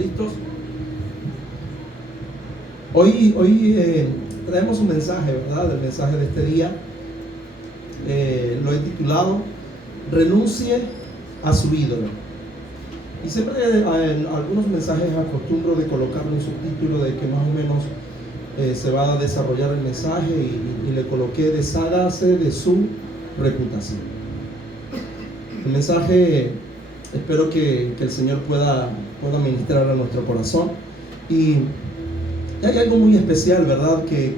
listos? Hoy traemos un mensaje, ¿verdad? El mensaje de este día. Lo he titulado Renuncie a su ídolo. Y siempre en algunos mensajes acostumbro de colocarle un subtítulo de que más o menos se va a desarrollar el mensaje y le coloqué: deshágase de su reputación. El mensaje espero que el Señor pueda ministrar a nuestro corazón. Y hay algo muy especial, ¿verdad?, que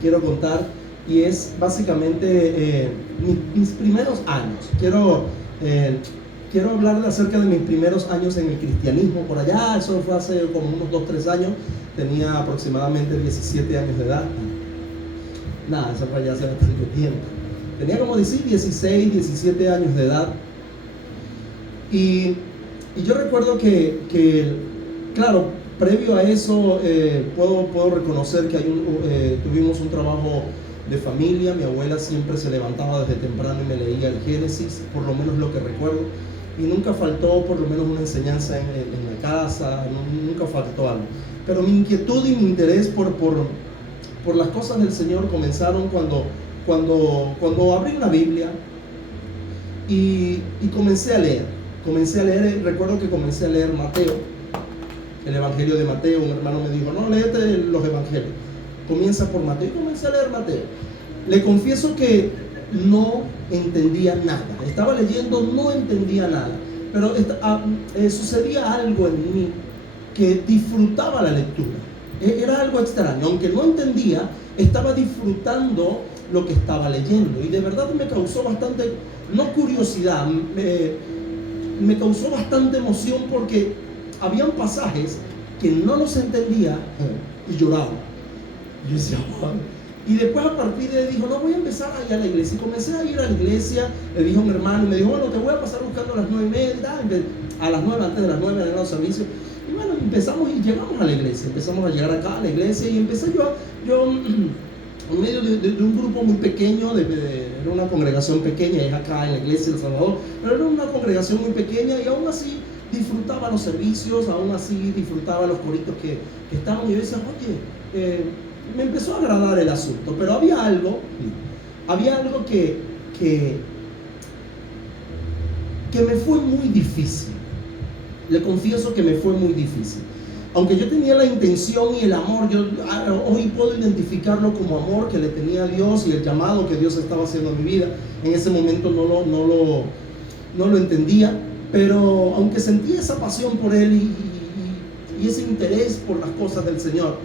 quiero contar, y es básicamente mis primeros años. Quiero hablarle acerca de mis primeros años en el cristianismo. Por allá, eso fue hace como unos 2-3 años. Tenía aproximadamente 17 años de edad. Nada, eso fue ya hace bastante tiempo. Tenía como decir 16, 17 años de edad. Y yo recuerdo que claro, previo a eso puedo reconocer que tuvimos un trabajo de familia. Mi abuela siempre se levantaba desde temprano y me leía el Génesis, por lo menos lo que recuerdo, y nunca faltó por lo menos una enseñanza en la casa, nunca faltó algo. Pero mi inquietud y mi interés por las cosas del Señor comenzaron cuando abrí una Biblia y comencé a leer. Recuerdo que comencé a leer Mateo, el Evangelio de Mateo. Un hermano me dijo: no, léete los Evangelios, comienza por Mateo. Y comencé a leer Mateo. Le confieso que no entendía nada. Estaba leyendo, no entendía nada. Pero sucedía algo en mí que disfrutaba la lectura. Era algo extraño. Aunque no entendía, estaba disfrutando lo que estaba leyendo. Y de verdad me causó bastante, no curiosidad, me causó bastante emoción, porque habían pasajes que no los entendía y lloraba. Yo decía, wow. Y después, a partir de ahí, dijo: no, voy a empezar a ir a la iglesia. Y comencé a ir a la iglesia. Le dijo a un hermano, y me dijo: bueno, te voy a pasar buscando a las 9:30, a las 9, antes de las 9 en los servicios. Y bueno, empezamos y llegamos a la iglesia. Empezamos a llegar acá a la iglesia, y empecé yo en medio de un grupo muy pequeño, era una congregación pequeña, es acá en la iglesia de El Salvador, pero era una congregación muy pequeña, y aún así disfrutaba los servicios, aún así disfrutaba los coritos que estaban. Y yo decía: oye, me empezó a agradar el asunto. Pero había algo que me fue muy difícil. Le confieso que me fue muy difícil. Aunque yo tenía la intención y el amor, yo hoy puedo identificarlo como amor que le tenía a Dios y el llamado que Dios estaba haciendo en mi vida. En ese momento no lo entendía, pero aunque sentía esa pasión por Él y ese interés por las cosas del Señor,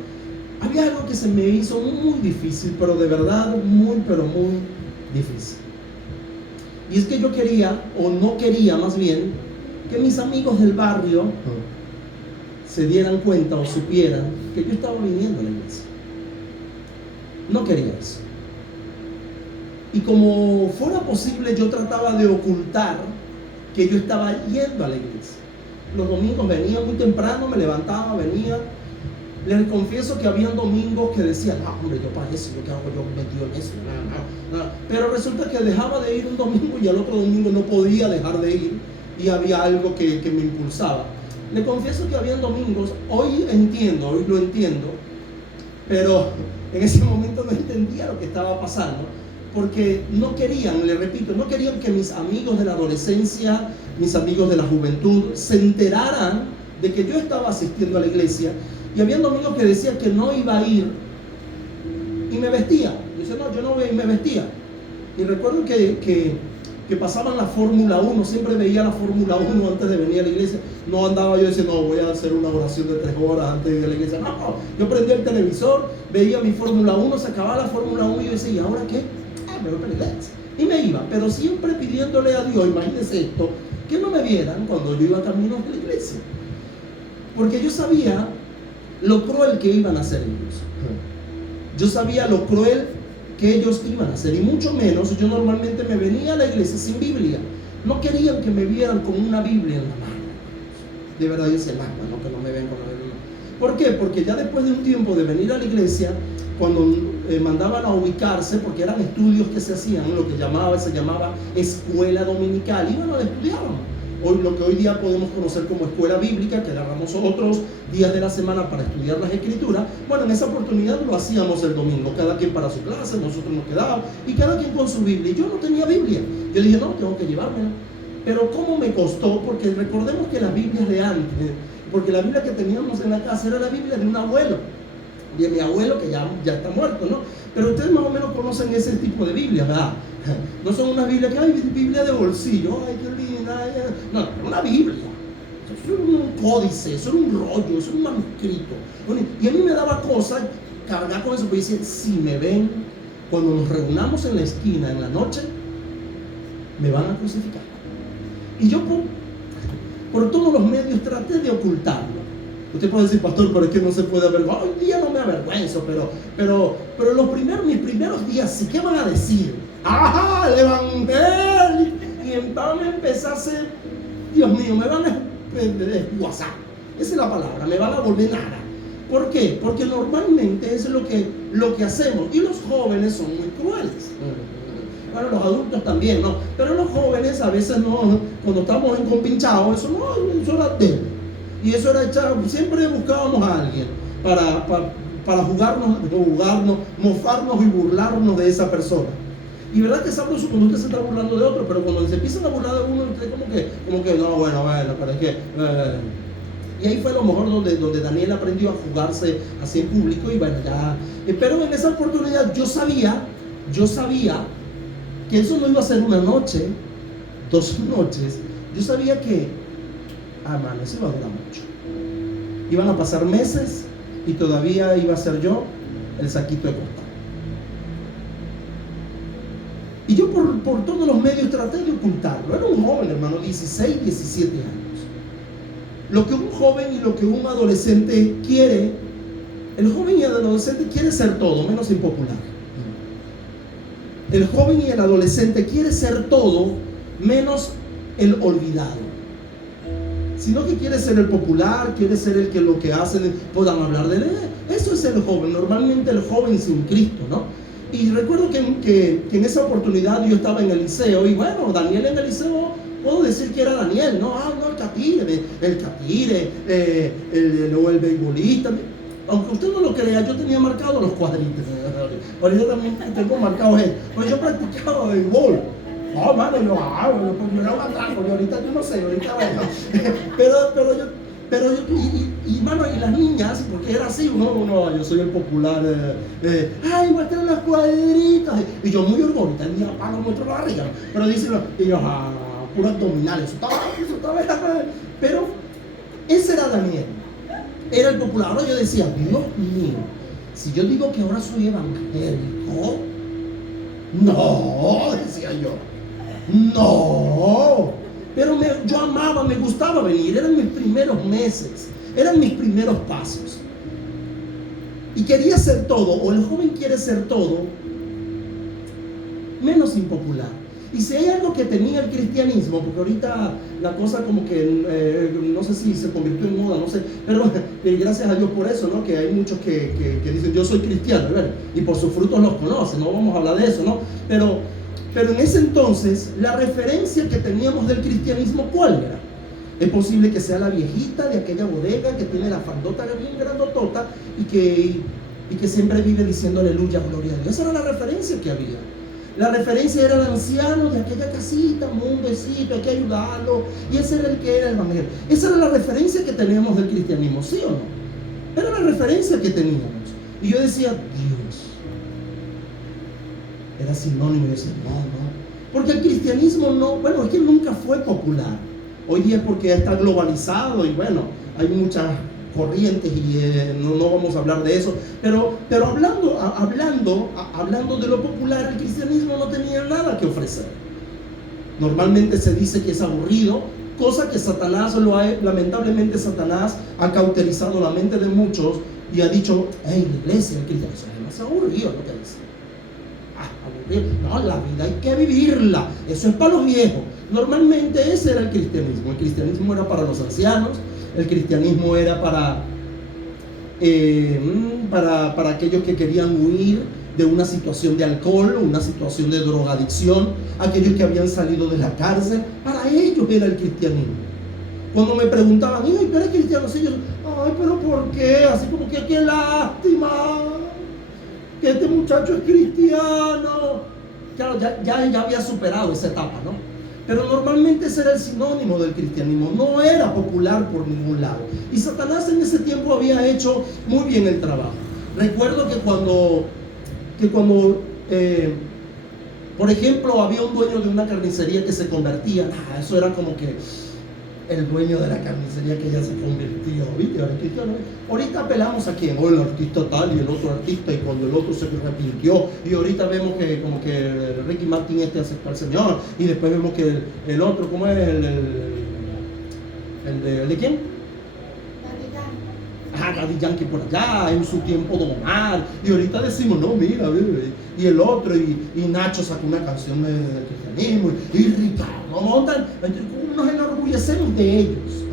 había algo que se me hizo muy difícil, pero de verdad muy difícil. Y es que yo quería, o no quería más bien, que mis amigos del barrio se dieran cuenta o supieran que yo estaba viniendo a la iglesia. No quería eso. Y como fuera posible, yo trataba de ocultar que yo estaba yendo a la iglesia. Los domingos venía muy temprano, me levantaba, venía. Les confieso que habían domingos que decía: no, hombre, yo para eso, ¿qué hago yo metido en eso? Nada. Pero resulta que dejaba de ir un domingo y al otro domingo no podía dejar de ir, y había algo que me impulsaba. Le confieso que habían domingos, hoy lo entiendo, pero en ese momento no entendía lo que estaba pasando, porque no querían, le repito, no querían que mis amigos de la adolescencia, mis amigos de la juventud, se enteraran de que yo estaba asistiendo a la iglesia. Y había domingos que decía que no iba a ir, y me vestía. Yo decía: no, yo no voy a ir, me vestía. Y recuerdo que pasaban la Fórmula 1, siempre veía la Fórmula 1 antes de venir a la iglesia. No andaba yo diciendo: no, voy a hacer una oración de 3 horas antes de ir a la iglesia. No, yo prendía el televisor, veía mi Fórmula 1, se acababa la Fórmula 1 y yo decía: ¿y ahora qué? Me voy para la iglesia. Y me iba, pero siempre pidiéndole a Dios, imagínense esto, que no me vieran cuando yo iba camino a la iglesia. Porque yo sabía lo cruel que iban a hacer ellos. Yo sabía lo cruel que ellos iban a hacer, y mucho menos yo normalmente me venía a la iglesia sin Biblia. No querían que me vieran con una Biblia en la mano. De verdad, yo decía: no, que no me ven con la Biblia. ¿Por qué? Porque ya después de un tiempo de venir a la iglesia, cuando mandaban a ubicarse, porque eran estudios que se hacían, lo que se llamaba escuela dominical, iban a estudiar. hoy, lo que hoy día podemos conocer como escuela bíblica, que agarramos otros días de la semana para estudiar las escrituras. Bueno, en esa oportunidad lo hacíamos el domingo, cada quien para su clase, nosotros nos quedábamos, y cada quien con su Biblia. Y yo no tenía Biblia. Yo dije, no, tengo que llevármela. Pero ¿cómo me costó? Porque recordemos que las Biblias de antes, porque la Biblia que teníamos en la casa era la Biblia de un abuelo, de mi abuelo que ya está muerto, ¿no? Pero ustedes más o menos conocen ese tipo de Biblias, ¿verdad? No son unas Biblias que hay Biblia de bolsillo, ay, qué linda. No, es una Biblia. Eso es un códice, eso es un rollo, eso es un manuscrito. Y a mí me daba cosa cargar con eso, porque decía, si me ven, cuando nos reunamos en la esquina en la noche, me van a crucificar. Y yo por todos los medios traté de ocultarlo. Usted puede decir, pastor, pero es que no se puede avergonzar. Hoy día no me avergüenzo, pero mis primeros días sí, ¿qué van a decir? ¡Ah, el evangelio! Y entonces me empecé a hacer, Dios mío, me van a desguazar. Esa es la palabra, me van a volver nada. ¿Por qué? Porque normalmente eso es lo que hacemos. Y los jóvenes son muy crueles. Bueno, los adultos también, ¿no? Pero los jóvenes a veces no, cuando estamos encompinchados, eso era de. Y eso era echar, siempre buscábamos a alguien para jugarnos, mofarnos y burlarnos de esa persona. Y verdad que es sabroso cuando usted se está burlando de otro, pero cuando se empiezan a burlar de uno, usted como que no, bueno, pero es que... Y ahí fue a lo mejor donde Daniel aprendió a jugarse así en público y bueno, ya... Pero en esa oportunidad yo sabía que eso no iba a ser una noche, 2 noches. Yo sabía que, mano, eso iba a durar mucho. Iban a pasar meses y todavía iba a ser yo el saquito de costal. Y yo por todos los medios traté de ocultarlo. Era un joven, hermano, 16, 17 años. Lo que un joven y lo que un adolescente quiere, el joven y el adolescente quiere ser todo, menos impopular. El joven y el adolescente quiere ser todo, menos el olvidado. Sino que quiere ser el popular, quiere ser el que lo que hacen puedan hablar de él. Eso es el joven, normalmente el joven sin Cristo, ¿no? Y recuerdo que en esa oportunidad yo estaba en el liceo y bueno, Daniel en el liceo, puedo decir que era Daniel, no, el catire, el beisbolista. Aunque usted no lo crea, yo tenía marcado los cuadritos. Ahorita también tengo marcados él. Pues yo practicaba béisbol. No, mano, yo era un atraco, y ahorita yo no sé, ahorita bueno. Pero yo, mano, y las niñas, porque era así, yo soy el popular, ay, muestran los cuadritos, y yo muy orgulloso, el día pago mucho la barriga, pero dicen, y yo, puros abdominales, eso estaba, pero ese era Daniel, era el popular. Ahora yo decía, Dios mío, si yo digo que ahora soy evangélico, no, decía yo, no. Pero yo amaba, me gustaba venir, eran mis primeros meses, eran mis primeros pasos. Y quería ser todo, o el joven quiere ser todo, menos impopular. Y si hay algo que tenía el cristianismo, porque ahorita la cosa como que, no sé si se convirtió en moda, no sé, pero gracias a Dios por eso, ¿no? Que hay muchos que dicen, yo soy cristiano, ¿verdad? Y por sus frutos los conocen, no vamos a hablar de eso, ¿no? Pero en ese entonces, la referencia que teníamos del cristianismo, ¿cuál era? Es posible que sea la viejita de aquella bodega que tiene la faldota bien grandotota y que siempre vive diciendo aleluya, gloria a Dios. Esa era la referencia que había. La referencia era el anciano de aquella casita, mundecito, hay que ayudarlo. Y ese era el que era el evangelio. Esa era la referencia que teníamos del cristianismo, ¿sí o no? Era la referencia que teníamos. Y yo decía, Dios. Era sinónimo, y decía, no. Porque el cristianismo es que nunca fue popular. Hoy día es porque está globalizado y bueno, hay muchas corrientes y no vamos a hablar de eso. Pero hablando de lo popular, el cristianismo no tenía nada que ofrecer. Normalmente se dice que es aburrido, cosa que lamentablemente Satanás ha cauterizado la mente de muchos y ha dicho, la iglesia, el cristianismo es aburrido, lo que dice. No, la vida hay que vivirla, eso es para los viejos. Normalmente ese era el cristianismo era para los ancianos, el cristianismo era para aquellos que querían huir de una situación de alcohol, una situación de drogadicción. aquellos que habían salido de la cárcel. Para ellos era el cristianismo. Cuando me preguntaban, ay, pero es cristiano, sí, yo, ay, pero ¿por qué? Así como que qué lástima que este muchacho es cristiano. Claro, ya había superado esa etapa, ¿no? Pero normalmente ese era el sinónimo del cristianismo, no era popular por ningún lado. Y Satanás en ese tiempo había hecho muy bien el trabajo. Recuerdo que cuando por ejemplo, había un dueño de una carnicería que se convertía, eso era como que el dueño de la carnicería que ya se convirtió, ¿viste? Ahorita apelamos a quién, el artista tal y el otro artista, y cuando el otro se arrepintió, y ahorita vemos que como que Ricky Martin aceptó al Señor, y después vemos que el otro, ¿cómo es? ¿El de quién? Daddy Yankee por allá, en su tiempo Don Omar, y ahorita decimos, no, mira, y el otro, y Nacho sacó una canción del cristianismo, y Ricardo montan, nos enorgullecemos de ellos,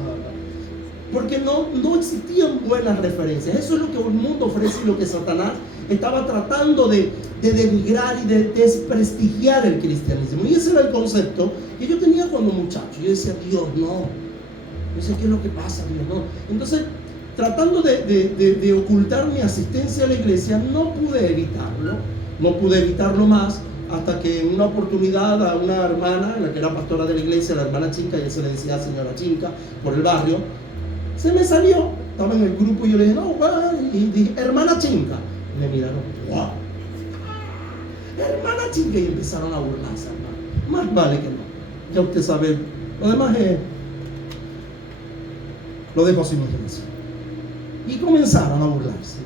porque no existían buenas referencias. Eso es lo que el mundo ofrece y lo que Satanás estaba tratando de denigrar y de desprestigiar el cristianismo. Y ese era el concepto que yo tenía cuando muchacho. Yo decía, Dios, no. Yo decía, ¿qué es lo que pasa, Dios, no? Entonces, tratando de ocultar mi asistencia a la iglesia, no pude evitarlo más, hasta que en una oportunidad a una hermana, la que era pastora de la iglesia, la hermana Chinca, ella se le decía señora Chinca, por el barrio, se me salió, estaba en el grupo y yo le dije, no, y dije, hermana Chinca. Y me miraron, wow, hermana Chinca, y empezaron a burlarse, hermano. Más vale que no, ya usted sabe, lo demás es, lo dejo sin imaginación. Y comenzaron a burlarse.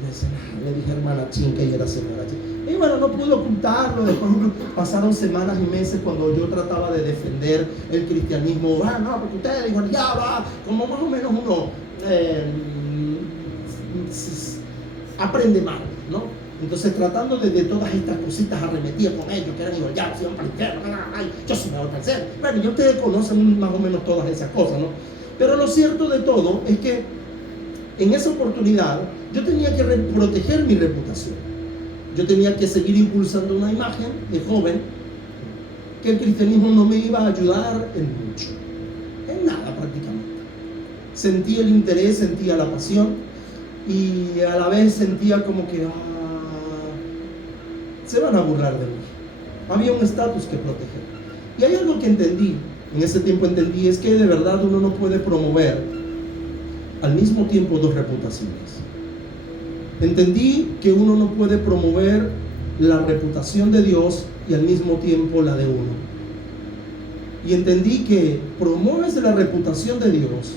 Le dije hermana Chinca y era señora Chinca. Y bueno, no pude ocultarlo. Después pasaron semanas y meses cuando yo trataba de defender el cristianismo. No, porque ustedes dijeron, ya va, como más o menos uno aprende mal, ¿no? Entonces, tratando de todas estas cositas, arremetía con ellos, que eran igual, ya, si van para el infierno, yo soy mejor para el cielo. Bueno, y ustedes conocen más o menos todas esas cosas, ¿no? Pero lo cierto de todo es que en esa oportunidad yo tenía que proteger mi reputación. Yo tenía que seguir impulsando una imagen de joven que el cristianismo no me iba a ayudar en mucho, en nada prácticamente. Sentía el interés, sentía la pasión y a la vez sentía como que se van a burlar de mí. Había un estatus que proteger. Y hay algo que entendí, en ese tiempo entendí, es que de verdad uno no puede promover al mismo tiempo dos reputaciones. Entendí que uno no puede promover la reputación de Dios y al mismo tiempo la de uno. Y entendí que promueves la reputación de Dios,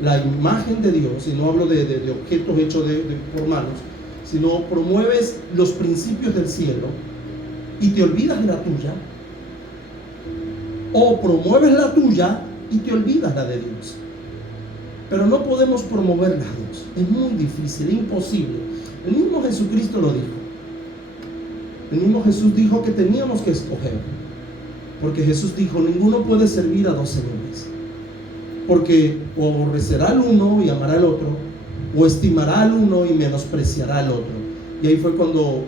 la imagen de Dios, y no hablo de objetos hechos por manos, sino promueves los principios del cielo y te olvidas de la tuya, o promueves la tuya y te olvidas la de Dios. Pero no podemos promover las dos, es muy difícil, imposible. El mismo Jesucristo lo dijo. El mismo Jesús dijo que teníamos que escoger, porque Jesús dijo, ninguno puede servir a dos señores, porque o aborrecerá al uno y amará al otro, o estimará al uno y menospreciará al otro. Y ahí fue cuando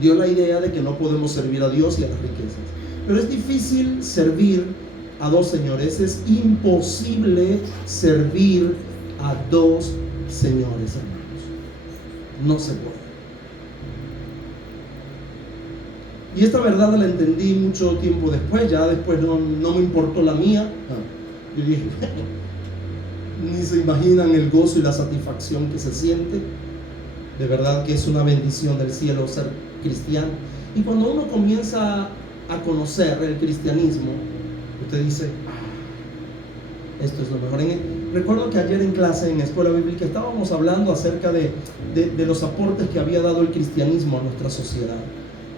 dio la idea de que no podemos servir a Dios y a las riquezas. Pero es difícil servir a dos señores, es imposible servir a dos señores, hermanos. No se puede. Y esta verdad la entendí mucho tiempo después, ya después no me importó la mía. Yo dije, ni se imaginan el gozo y la satisfacción que se siente. De verdad que es una bendición del cielo ser cristiano. Y cuando uno comienza a conocer el cristianismo, usted dice, esto es lo mejor. Recuerdo que ayer en clase, en Escuela Bíblica, estábamos hablando acerca de los aportes que había dado el cristianismo a nuestra sociedad.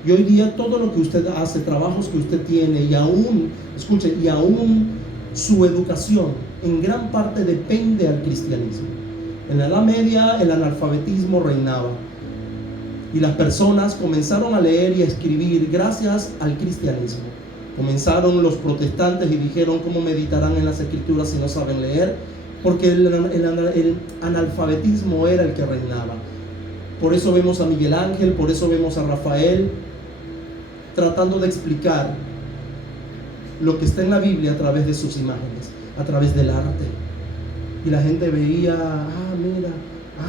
Y hoy día todo lo que usted hace, trabajos que usted tiene, y aún, escuche, y aún su educación, en gran parte depende al cristianismo. En la Edad Media el analfabetismo reinaba y las personas comenzaron a leer y a escribir gracias al cristianismo. Comenzaron los protestantes y dijeron, ¿cómo meditarán en las escrituras si no saben leer? Porque el analfabetismo era el que reinaba. Por eso vemos a Miguel Ángel, por eso vemos a Rafael tratando de explicar lo que está en la Biblia a través de sus imágenes, a través del arte. Y la gente veía, mira,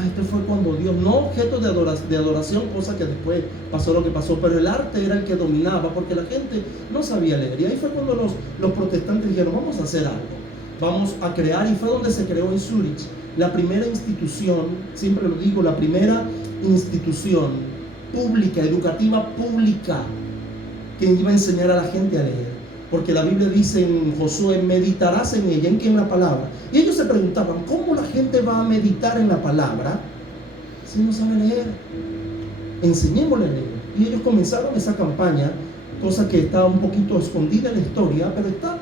esto fue cuando Dios, no objetos de adoración, cosa que después pasó lo que pasó, pero el arte era el que dominaba, porque la gente no sabía leer. Y ahí fue cuando los protestantes dijeron, vamos a hacer algo, vamos a crear, y fue donde se creó en Zúrich la primera institución, siempre lo digo, la primera institución pública, educativa pública, que iba a enseñar a la gente a leer. Porque la Biblia dice en Josué, meditarás en ella, ¿en qué? En la palabra. Y ellos se preguntaban, ¿cómo la gente va a meditar en la palabra si no sabe leer? Enseñémosle a leer. Y ellos comenzaron esa campaña, cosa que está un poquito escondida en la historia, pero está.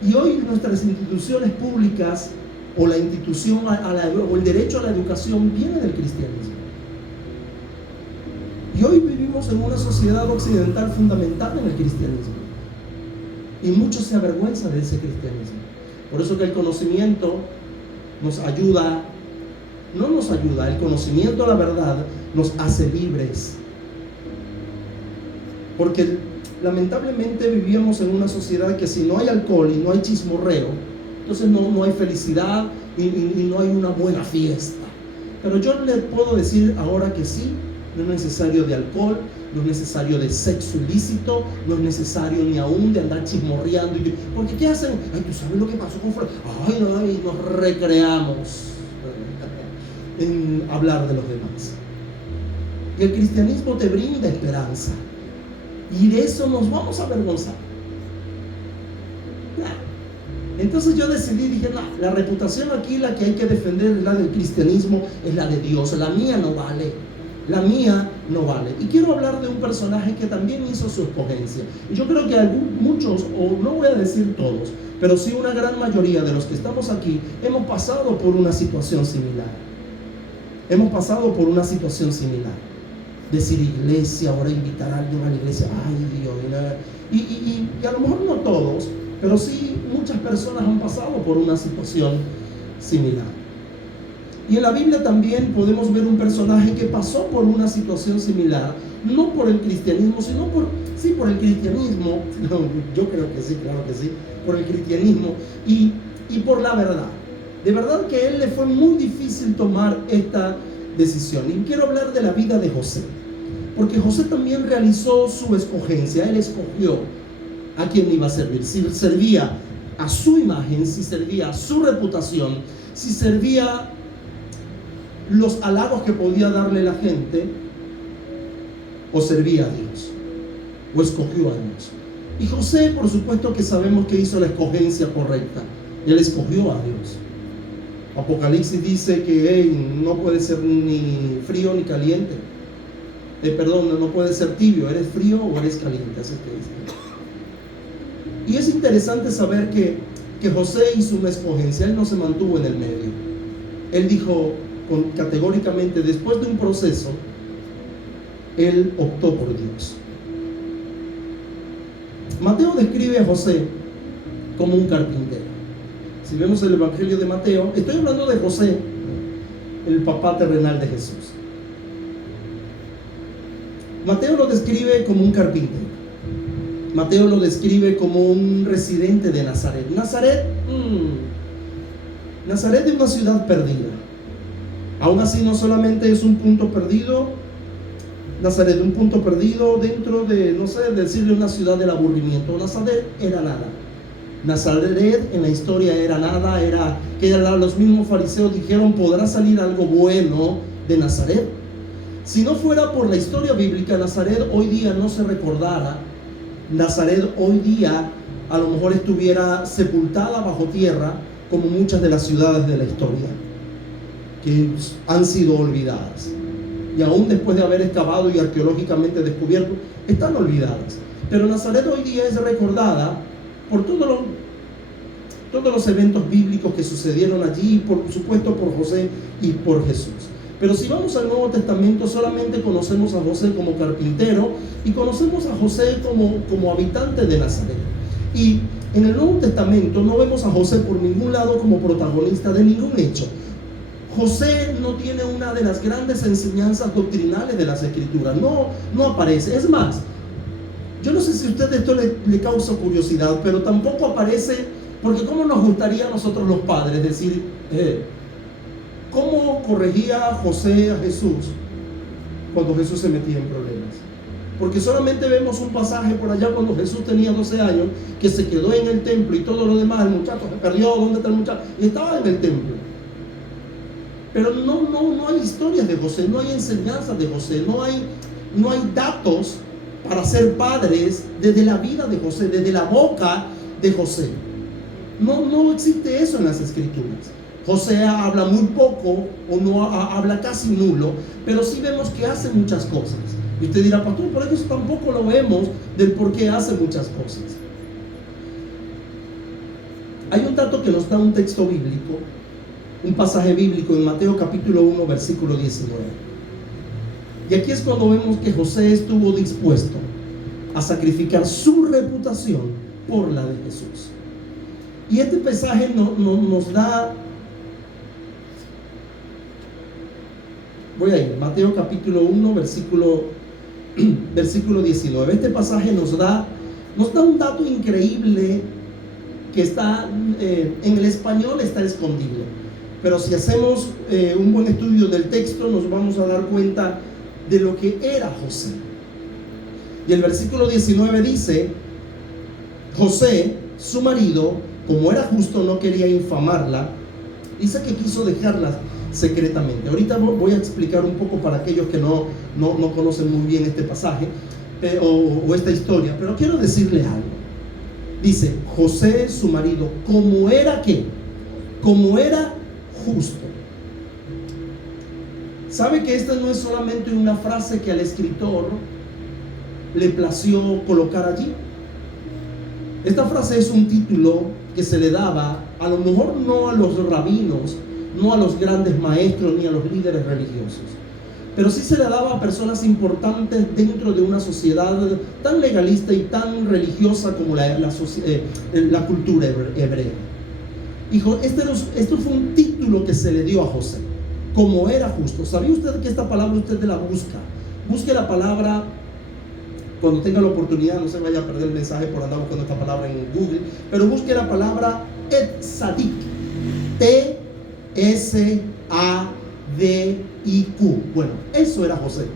Y hoy nuestras instituciones públicas, o la institución o el derecho a la educación, viene del cristianismo. Y hoy vivimos en una sociedad occidental fundamental en el cristianismo. Y muchos se avergüenzan de ese cristianismo. Por eso que el conocimiento nos ayuda, no nos ayuda, el conocimiento de la verdad nos hace libres. Porque lamentablemente vivíamos en una sociedad que si no hay alcohol y no hay chismorreo, entonces no hay felicidad y no hay una buena fiesta. Pero yo les puedo decir ahora que sí, no es necesario de alcohol, no es necesario de sexo ilícito, no es necesario ni aún de andar chismorreando. Porque ¿qué hacen? ¿Tú sabes lo que pasó con Fred? Y nos recreamos en hablar de los demás. Y el cristianismo te brinda esperanza. Y de eso nos vamos a avergonzar. Entonces yo decidí, dije, la reputación aquí, la que hay que defender es la del cristianismo, es la de Dios. La mía no vale. La mía no vale. Y quiero hablar de un personaje que también hizo su escogencia. Y yo creo que muchos, o no voy a decir todos, pero sí una gran mayoría de los que estamos aquí, hemos pasado por una situación similar. Hemos pasado por una situación similar. Decir iglesia, ahora invitar a alguien a la iglesia, Dios. Y a lo mejor no todos, pero sí muchas personas han pasado por una situación similar. Y en la Biblia también podemos ver un personaje que pasó por una situación similar, no por el cristianismo, sino por el cristianismo, yo creo que sí, claro que sí, por el cristianismo y por la verdad. De verdad que a él le fue muy difícil tomar esta decisión. Y quiero hablar de la vida de José, porque José también realizó su escogencia. Él escogió a quién iba a servir, si servía a su imagen, si servía a su reputación, si servía los halagos que podía darle la gente, o servía a Dios, o escogió a Dios. Y José, por supuesto que sabemos que hizo la escogencia correcta. Él escogió a Dios. Apocalipsis dice que no puede ser ni frío ni caliente. No puede ser tibio, eres frío o eres caliente, así que dice. Y es interesante saber que José hizo una escogencia. Él no se mantuvo en el medio. Él dijo categóricamente, después de un proceso, él optó por Dios. Mateo describe a José como un carpintero. Si vemos el Evangelio de Mateo, estoy hablando de José, el papá terrenal de Jesús. Mateo lo describe como un carpintero. Mateo lo describe como un residente de Nazaret. Nazaret es una ciudad perdida. Aún así, no solamente es un punto perdido, Nazaret, un punto perdido dentro de, decirle una ciudad del aburrimiento. Nazaret era nada. Nazaret en la historia era nada, los mismos fariseos dijeron, ¿podrá salir algo bueno de Nazaret? Si no fuera por la historia bíblica, Nazaret hoy día no se recordara. Nazaret hoy día a lo mejor estuviera sepultada bajo tierra, como muchas de las ciudades de la historia, que han sido olvidadas. Y aún después de haber excavado y arqueológicamente descubierto, están olvidadas. Pero Nazaret hoy día es recordada por todos los eventos bíblicos que sucedieron allí, y por supuesto por José y por Jesús. Pero si vamos al Nuevo Testamento, solamente conocemos a José como carpintero y conocemos a José como habitante de Nazaret. Y en el Nuevo Testamento no vemos a José por ningún lado como protagonista de ningún hecho. José no tiene una de las grandes enseñanzas doctrinales de las Escrituras, no aparece. Es más, Yo no sé si a usted esto le causa curiosidad, pero tampoco aparece, porque ¿cómo nos gustaría a nosotros los padres decir, cómo corregía José a Jesús cuando Jesús se metía en problemas? Porque solamente vemos un pasaje por allá cuando Jesús tenía 12 años, que se quedó en el templo y todo lo demás, el muchacho se perdió, ¿dónde está el muchacho? Y estaba en el templo. Pero no hay historias de José, no hay enseñanzas de José, no hay datos para ser padres desde la vida de José, desde la boca de José. No existe eso en las Escrituras. José habla muy poco o no habla casi nulo, pero sí vemos que hace muchas cosas. Y usted dirá, pastor, por eso tampoco lo vemos del por qué hace muchas cosas. Hay un dato que nos da un texto bíblico, un pasaje bíblico en Mateo capítulo 1, versículo 19. Y aquí es cuando vemos que José estuvo dispuesto a sacrificar su reputación por la de Jesús. Y este pasaje nos da, voy a ir, Mateo capítulo 1, versículo 19. Este pasaje nos da un dato increíble que está en el español, está escondido, pero si hacemos un buen estudio del texto nos vamos a dar cuenta de lo que era José. Y el versículo 19 dice: José, su marido, como era justo, no quería infamarla. Dice que quiso dejarla secretamente. Ahorita voy a explicar un poco para aquellos que no conocen muy bien este pasaje o esta historia, pero quiero decirle algo. Dice: José, su marido, como era ¿qué? Como era justo. ¿Sabe que esta no es solamente una frase que al escritor le plació colocar allí? Esta frase es un título que se le daba, a lo mejor no a los rabinos, no a los grandes maestros ni a los líderes religiosos, pero sí se le daba a personas importantes dentro de una sociedad tan legalista y tan religiosa como la cultura hebrea. Hijo, esto fue un título que se le dio a José, como era justo. ¿Sabía usted que esta palabra usted la busca? Busque la palabra cuando tenga la oportunidad, no se vaya a perder el mensaje por andar buscando esta palabra en Google, pero busque la palabra Tzadik, T-S-A-D-I-Q. Bueno, eso era José.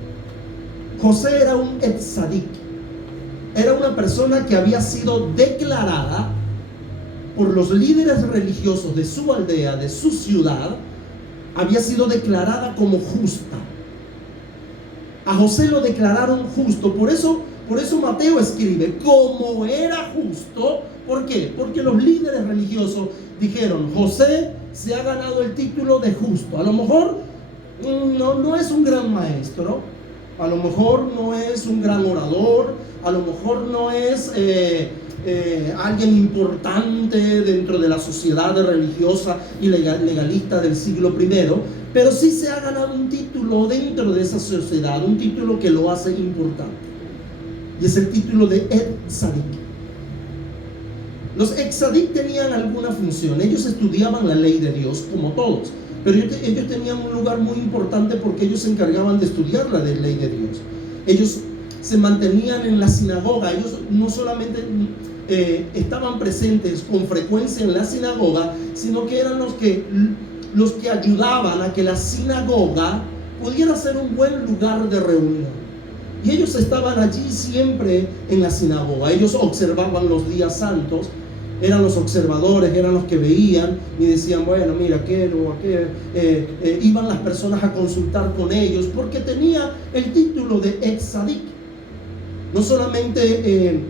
José era un Tzadik, era una persona que había sido declarada por los líderes religiosos de su aldea, de su ciudad, había sido declarada como justa. A José lo declararon justo, por eso Mateo escribe, como era justo. ¿Por qué? Porque los líderes religiosos dijeron, José se ha ganado el título de justo. A lo mejor no es un gran maestro, a lo mejor no es un gran orador, a lo mejor no es alguien importante dentro de la sociedad religiosa y legalista del siglo I, pero sí se ha ganado un título dentro de esa sociedad, un título que lo hace importante, y es el título de Tzadik. Los Tzadik tenían alguna función, ellos estudiaban la ley de Dios como todos, pero ellos tenían un lugar muy importante porque ellos se encargaban de estudiar la ley de Dios. Ellos se mantenían en la sinagoga, ellos no solamente estaban presentes con frecuencia en la sinagoga, sino que eran los que ayudaban a que la sinagoga pudiera ser un buen lugar de reunión. Y ellos estaban allí siempre en la sinagoga. Ellos observaban los días santos, eran los observadores, eran los que veían y decían, bueno, mira, aquello. Iban las personas a consultar con ellos porque tenía el título de Tzadik. No solamente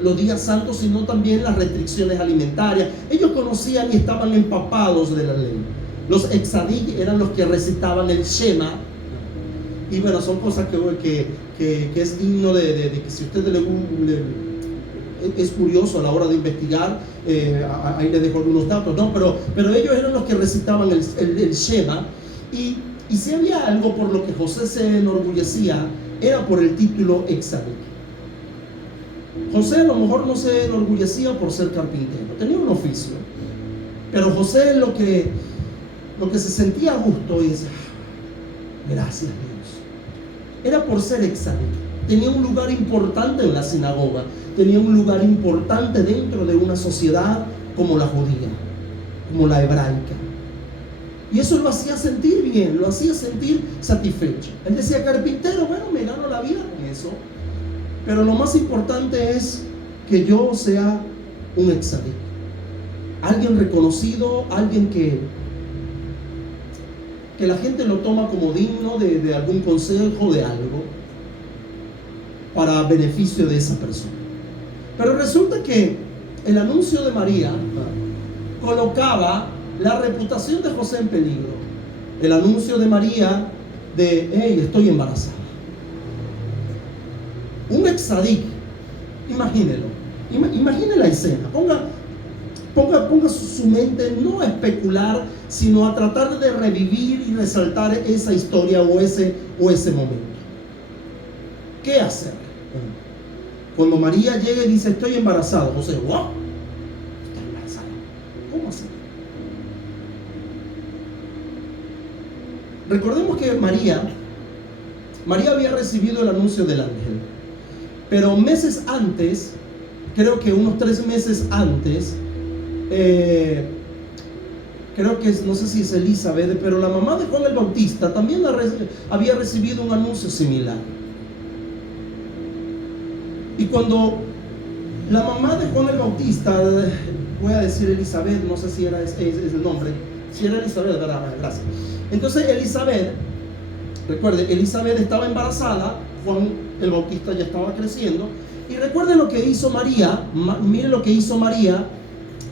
los días santos, sino también las restricciones alimentarias. Ellos conocían y estaban empapados de la ley. Los Tzadik eran los que recitaban el Shema. Y bueno, son cosas que es digno de que si usted es curioso a la hora de investigar, ahí les dejo algunos datos, ¿no? Pero ellos eran los que recitaban el Shema. Y si había algo por lo que José se enorgullecía, era por el título Tzadik. José a lo mejor no se enorgullecía por ser carpintero, tenía un oficio, pero José lo que se sentía a gusto y decía, gracias Dios, era por ser Tzadik. tenía un lugar importante en la sinagoga, tenía un lugar importante dentro de una sociedad como la judía, como la hebraica. Y eso lo hacía sentir bien, lo hacía sentir satisfecho. Él decía, carpintero, bueno, me gano la vida con eso, pero lo más importante es que yo sea un exadí, alguien reconocido, alguien que la gente lo toma como digno de algún consejo, de algo, para beneficio de esa persona. Pero resulta que el anuncio de María colocaba la reputación de José en peligro. El anuncio de María de, hey, estoy embarazada. Un exadí, imagínelo, imagine la escena, ponga su mente no a especular, sino a tratar de revivir y resaltar esa historia o ese momento. ¿Qué hacer? Cuando María llega y dice, estoy embarazada, José, wow, está embarazada. ¿Cómo hacer? Recordemos que María había recibido el anuncio del ángel, pero meses antes, creo que unos 3 meses antes, creo que no sé si es Elizabeth, pero la mamá de Juan el Bautista también había recibido un anuncio similar. Y cuando la mamá de Juan el Bautista, voy a decir Elizabeth, no sé si era es el nombre, si era Elizabeth, ¿verdad? Gracias. Entonces Elizabeth, recuerde, Elizabeth estaba embarazada, Juan el Bautista ya estaba creciendo, y recuerden lo que hizo María, miren lo que hizo María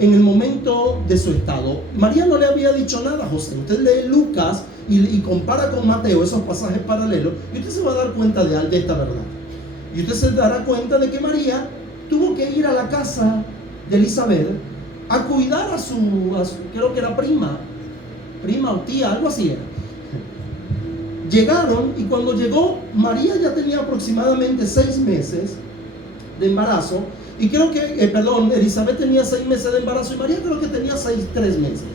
en el momento de su estado. María no le había dicho nada a José. Usted lee Lucas y compara con Mateo esos pasajes paralelos, y usted se va a dar cuenta de esta verdad. Y usted se dará cuenta de que María tuvo que ir a la casa de Elizabeth a cuidar a su creo que era prima o tía, algo así era. Llegaron, y cuando llegó, María ya tenía aproximadamente 6 meses de embarazo, y creo que, Elizabeth tenía 6 meses de embarazo y María creo que tenía 3 meses.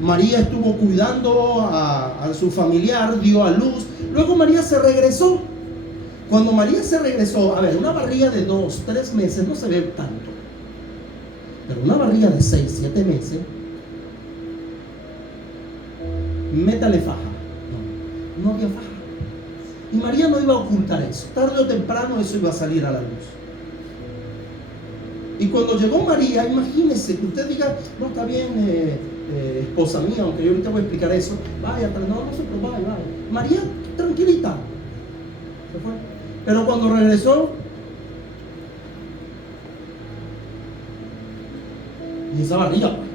María estuvo cuidando a su familiar, dio a luz, luego María se regresó. Cuando María se regresó, a ver, una barriga de 2, 3 meses no se ve tanto, pero una barriga de 6, 7 meses, métale faja. No había faja. Y María no iba a ocultar eso. Tarde o temprano eso iba a salir a la luz. Y cuando llegó María, imagínese que usted diga, no, está bien, esposa mía, aunque yo ahorita voy a explicar eso, vaya, pero no se preocupe, vaya. María, tranquilita. Se fue. Pero cuando regresó, y esa barriga, pues,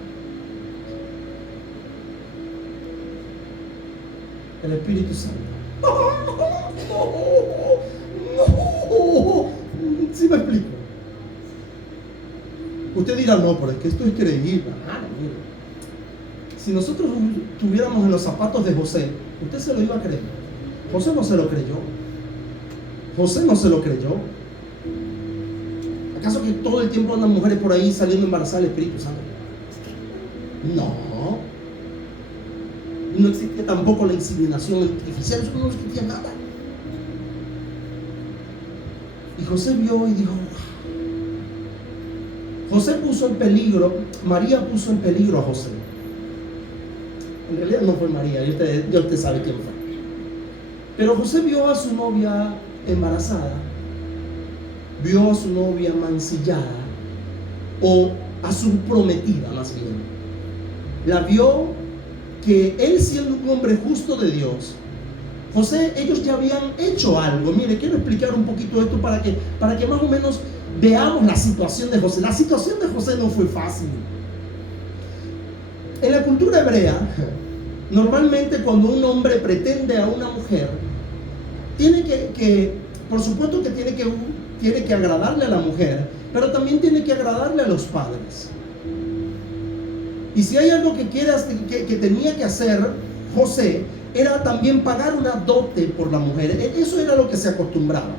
el Espíritu Santo. No. ¿Sí me explico? Usted dirá, no, pero es que esto es creíble. Si nosotros estuviéramos en los zapatos de José, usted se lo iba a creer. José no se lo creyó. José no se lo creyó. ¿Acaso que todo el tiempo andan mujeres por ahí saliendo embarazadas del Espíritu Santo? No. No existía tampoco la inseminación artificial, eso no existía nada. Y José vio y dijo, José puso en peligro, María puso en peligro a José. En realidad no fue María, ya usted sabe quién fue. Pero José vio a su novia embarazada, vio a su novia mancillada, o a su prometida más bien. La vio que él, siendo un hombre justo de Dios, José, ellos ya habían hecho algo. Mire, quiero explicar un poquito esto para que más o menos veamos la situación de José. La situación de José no fue fácil. En la cultura hebrea, normalmente cuando un hombre pretende a una mujer, tiene que por supuesto que tiene que agradarle a la mujer, pero también tiene que agradarle a los padres. Y si hay algo que tenía que hacer José, era también pagar una dote por la mujer. Eso era lo que se acostumbraba.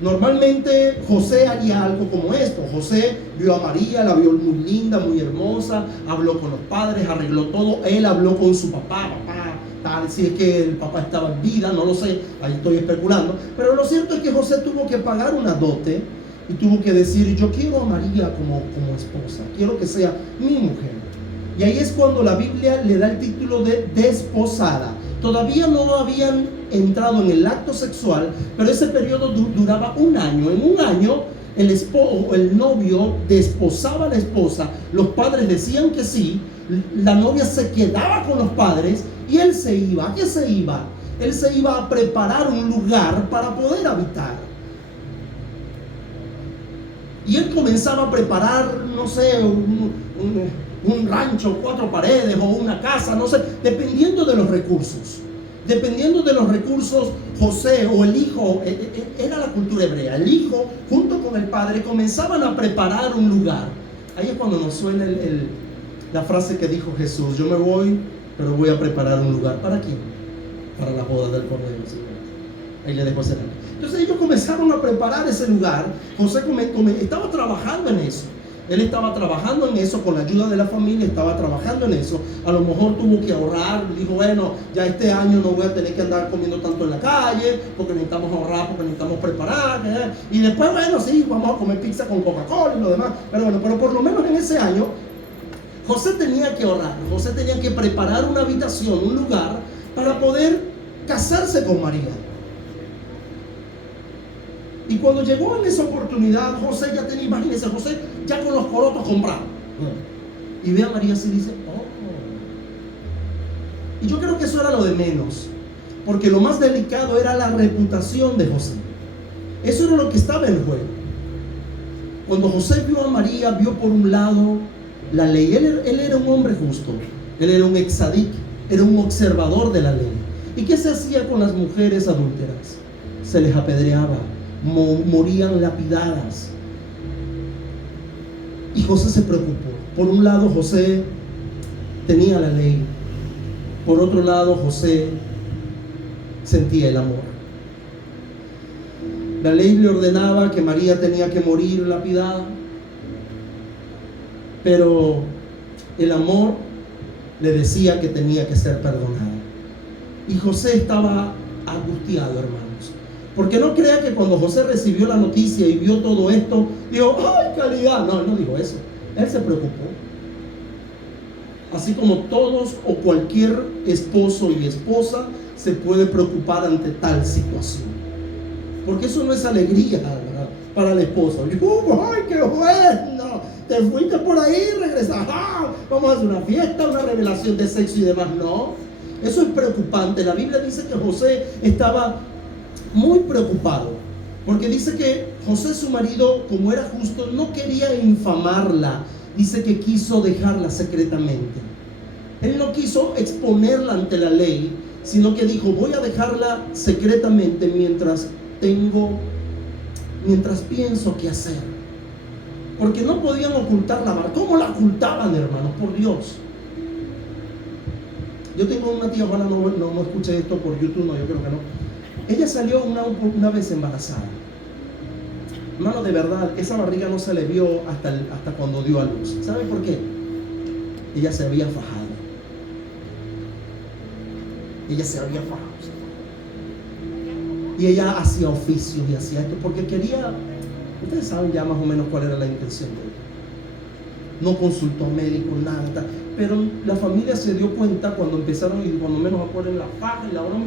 Normalmente José haría algo como esto. José vio a María, la vio muy linda, muy hermosa, habló con los padres, arregló todo. Él habló con su papá, tal, si es que el papá estaba en vida, no lo sé, ahí estoy especulando. Pero lo cierto es que José tuvo que pagar una dote y tuvo que decir: yo quiero a María como esposa, quiero que sea mi mujer. Y ahí es cuando la Biblia le da el título de desposada. Todavía no habían entrado en el acto sexual, pero ese periodo duraba un año. En un año el novio desposaba a la esposa, los padres decían que sí, la novia se quedaba con los padres y él se iba. ¿A qué se iba? Él se iba a preparar un lugar para poder habitar. Y él comenzaba a preparar, no sé, un rancho, 4 paredes o una casa, no sé, dependiendo de los recursos. Dependiendo de los recursos, José o el hijo, era la cultura hebrea, el hijo junto con el padre comenzaban a preparar un lugar. Ahí es cuando nos suena la frase que dijo Jesús: yo me voy, pero voy a preparar un lugar. ¿Para quién? Para la boda del Cordero. Ahí le dejo ese nombre. Entonces ellos comenzaron a preparar ese lugar. José estaba trabajando en eso. Él estaba trabajando en eso con la ayuda de la familia, estaba trabajando en eso. A lo mejor tuvo que ahorrar, dijo: bueno, ya este año no voy a tener que andar comiendo tanto en la calle, porque necesitamos ahorrar, porque necesitamos preparar. Y después, bueno, sí, vamos a comer pizza con Coca-Cola y lo demás. Pero bueno, pero por lo menos en ese año, José tenía que ahorrar. José tenía que preparar una habitación, un lugar, para poder casarse con María. Y cuando llegó en esa oportunidad, José ya tenía, imagínense, José ya con los corotos comprados. Y ve a María así y dice: oh. Y yo creo que eso era lo de menos, porque lo más delicado era la reputación de José. Eso era lo que estaba en juego. Cuando José vio a María, vio por un lado la ley. Él era un hombre justo, él era un exadic, era un observador de la ley. ¿Y qué se hacía con las mujeres adúlteras? Se les apedreaba, morían lapidadas. Y José se preocupó. Por un lado, José tenía la ley. Por otro lado, José sentía el amor. La ley le ordenaba que María tenía que morir lapidada, pero el amor le decía que tenía que ser perdonada. Y José estaba angustiado, hermanos. Porque no crea que cuando José recibió la noticia y vio todo esto, dijo: ¡ay, calidad! No, él no dijo eso. Él se preocupó. Así como todos o cualquier esposo y esposa se puede preocupar ante tal situación. Porque eso no es alegría, ¿verdad?, para la esposa. ¡ay, qué bueno! Te fuiste por ahí y regresaste. Vamos a hacer una fiesta, una revelación de sexo y demás. No, eso es preocupante. La Biblia dice que José estaba muy preocupado, porque dice que José, su marido, como era justo, no quería infamarla. Dice que quiso dejarla secretamente. Él no quiso exponerla ante la ley, sino que dijo: voy a dejarla secretamente mientras pienso qué hacer. Porque no podían ocultarla. ¿Cómo la ocultaban, hermanos? Por Dios. Yo tengo una tía, ojalá no escuche esto por YouTube, no, yo creo que no. Ella salió una vez embarazada. Hermano, de verdad, esa barriga no se le vio hasta cuando dio a luz. ¿Sabe por qué? Ella se había fajado. Y ella hacía oficios y hacía esto porque quería. Ustedes saben ya más o menos cuál era la intención de ella. No consultó médico, nada. Pero la familia se dio cuenta cuando empezaron, y cuando menos acuerden, la faja y la broma.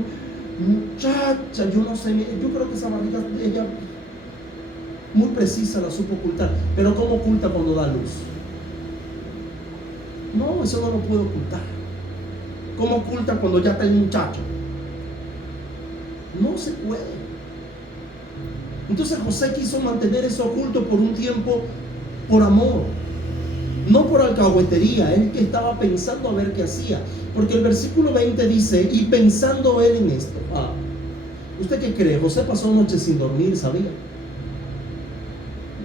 Muchacha, yo no sé, yo creo que esa barriga, ella muy precisa la supo ocultar. Pero ¿cómo oculta cuando da luz? No, eso no lo puede ocultar. ¿Cómo oculta cuando ya está el muchacho? No se puede. Entonces José quiso mantener eso oculto por un tiempo, por amor, no por alcahuetería. Él que estaba pensando a ver qué hacía. Porque el versículo 20 dice: y pensando él en esto. ¿Usted qué cree? José pasó noche sin dormir, ¿sabía?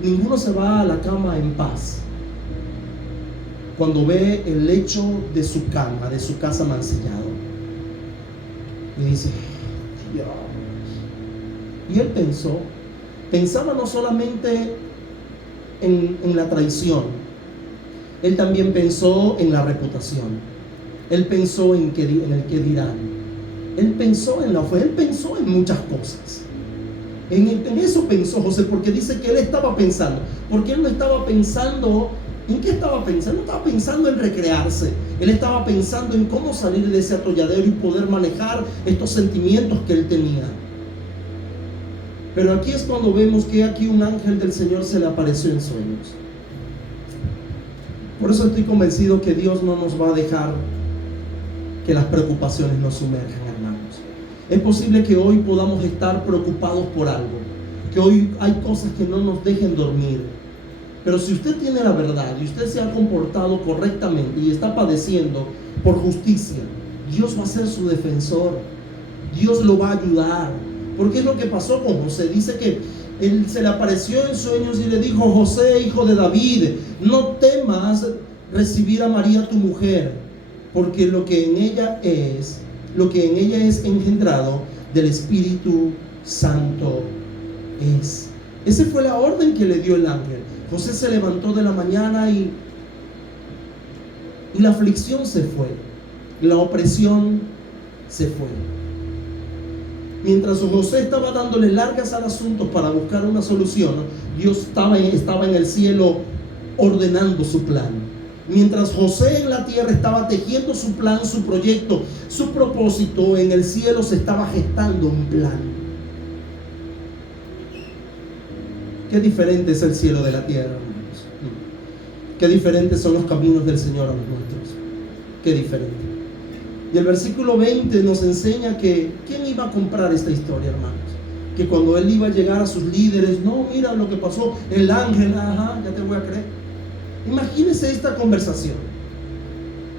Ninguno se va a la cama en paz cuando ve el lecho de su cama, de su casa mancillado, y dice: Dios. Y él pensó: pensaba no solamente en la traición, él también pensó en la reputación, él pensó en el que dirán, él pensó en la ofensa, él pensó en muchas cosas. En eso pensó José, porque dice que él estaba pensando, porque él no estaba pensando, ¿en qué estaba pensando? No estaba pensando en recrearse, él estaba pensando en cómo salir de ese atolladero y poder manejar estos sentimientos que él tenía. Pero aquí es cuando vemos que aquí un ángel del Señor se le apareció en sueños. Por eso estoy convencido que Dios no nos va a dejar que las preocupaciones nos sumerjan, hermanos. Es posible que hoy podamos estar preocupados por algo, que hoy hay cosas que no nos dejen dormir. Pero si usted tiene la verdad y usted se ha comportado correctamente y está padeciendo por justicia, Dios va a ser su defensor. Dios lo va a ayudar. Porque es lo que pasó con José. Dice que él se le apareció en sueños y le dijo: José, hijo de David, no temas recibir a María tu mujer, porque lo que en ella es engendrado del Espíritu Santo es. Esa fue la orden que le dio el ángel. José se levantó de la mañana y la aflicción se fue, la opresión se fue. Mientras José estaba dándole largas al asunto para buscar una solución, Dios estaba en el cielo ordenando su plan. Mientras José en la tierra estaba tejiendo su plan, su proyecto, su propósito, en el cielo se estaba gestando un plan. Qué diferente es el cielo de la tierra, hermanos. Qué diferentes son los caminos del Señor a los nuestros. Qué diferente. Y el versículo 20 nos enseña que ¿quién iba a comprar esta historia, hermanos? Que cuando él iba a llegar a sus líderes, no, mira lo que pasó, el ángel, ajá, ya te voy a creer. Imagínense esta conversación.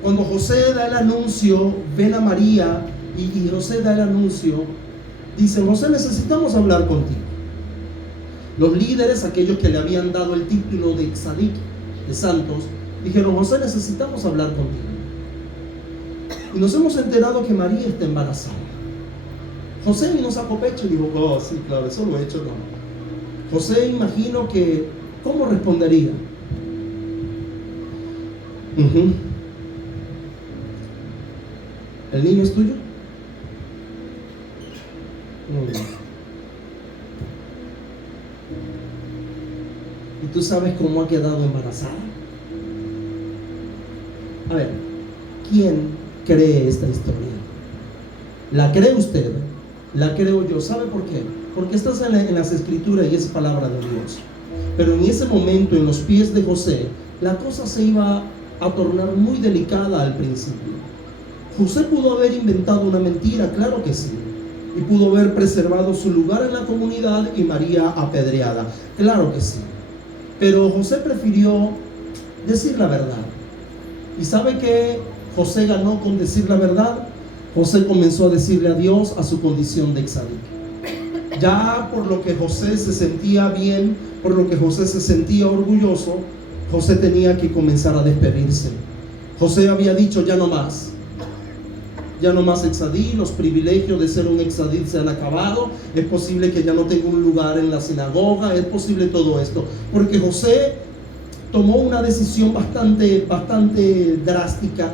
Cuando José da el anuncio, ven a María y José da el anuncio, dice: José, necesitamos hablar contigo. Los líderes, aquellos que le habían dado el título de Tzadik, de santos, dijeron: José, necesitamos hablar contigo. Y nos hemos enterado que María está embarazada. José no sacó pecho y dijo: oh, sí, claro, eso lo he hecho. No. José, imagino que, ¿cómo respondería? ¿El niño es tuyo? ¿Y tú sabes cómo ha quedado embarazada? A ver, ¿quién cree esta historia? ¿La cree usted? ¿La creo yo? ¿Sabe por qué? Porque estás en las escrituras y es palabra de Dios. Pero en ese momento, en los pies de José, la cosa se iba a tornar muy delicada al principio. José pudo haber inventado una mentira, claro que sí, y pudo haber preservado su lugar en la comunidad y María apedreada, claro que sí. Pero José prefirió decir la verdad. ¿Y sabe qué José ganó con decir la verdad? José comenzó a decirle adiós a su condición de tzadik. Ya por lo que José se sentía bien, por lo que José se sentía orgulloso, José tenía que comenzar a despedirse. José había dicho: ya no más exadí, los privilegios de ser un exadí se han acabado, es posible que ya no tenga un lugar en la sinagoga, es posible todo esto, porque José tomó una decisión bastante drástica,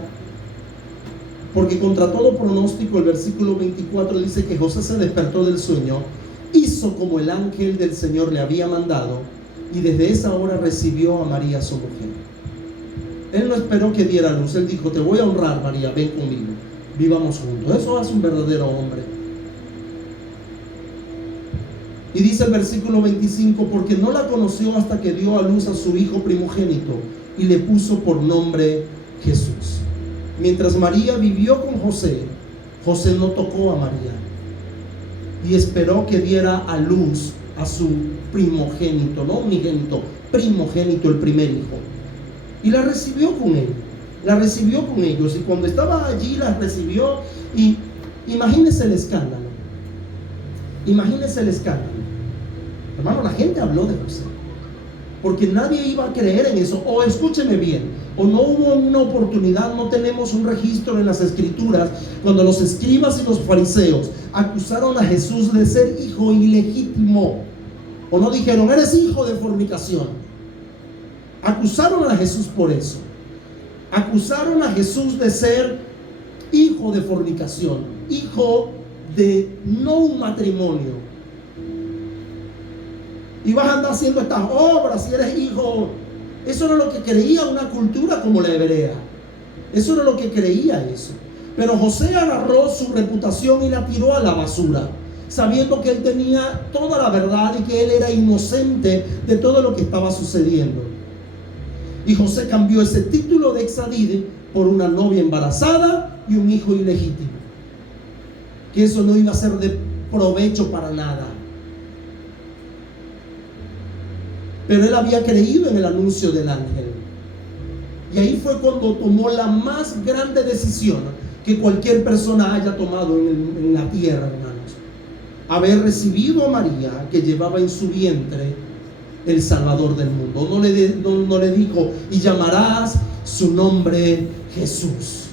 porque contra todo pronóstico, el versículo 24 dice que José se despertó del sueño, hizo como el ángel del Señor le había mandado, y desde esa hora recibió a María su mujer. Él no esperó que diera luz, él dijo: te voy a honrar, María, ven conmigo, vivamos juntos. Eso hace un verdadero hombre. Y dice el versículo 25: porque no la conoció hasta que dio a luz a su hijo primogénito y le puso por nombre Jesús. Mientras María vivió con José, José no tocó a María y esperó que diera a luz a su primogénito, no unigénito, primogénito, el primer hijo. Y la recibió con él, la recibió con ellos, y cuando estaba allí la recibió. Y imagínense el escándalo, hermano. La gente habló de José porque nadie iba a creer en eso. O escúcheme bien, o no hubo una oportunidad, no tenemos un registro en las escrituras cuando los escribas y los fariseos acusaron a Jesús de ser hijo ilegítimo. ¿O no dijeron, eres hijo de fornicación? Acusaron a Jesús por eso. Acusaron a Jesús de ser hijo de fornicación, hijo de no un matrimonio. Y vas a andar haciendo estas obras si eres hijo. Eso era lo que creía una cultura como la hebrea. Eso era lo que creía eso. Pero José agarró su reputación y la tiró a la basura, sabiendo que él tenía toda la verdad y que él era inocente de todo lo que estaba sucediendo. Y José cambió ese título de Exadide por una novia embarazada y un hijo ilegítimo, que eso no iba a ser de provecho para nada. Pero él había creído en el anuncio del ángel. Y ahí fue cuando tomó la más grande decisión que cualquier persona haya tomado en la tierra, hermanos. Haber recibido a María, que llevaba en su vientre el Salvador del mundo. No le dijo, y llamarás su nombre Jesús.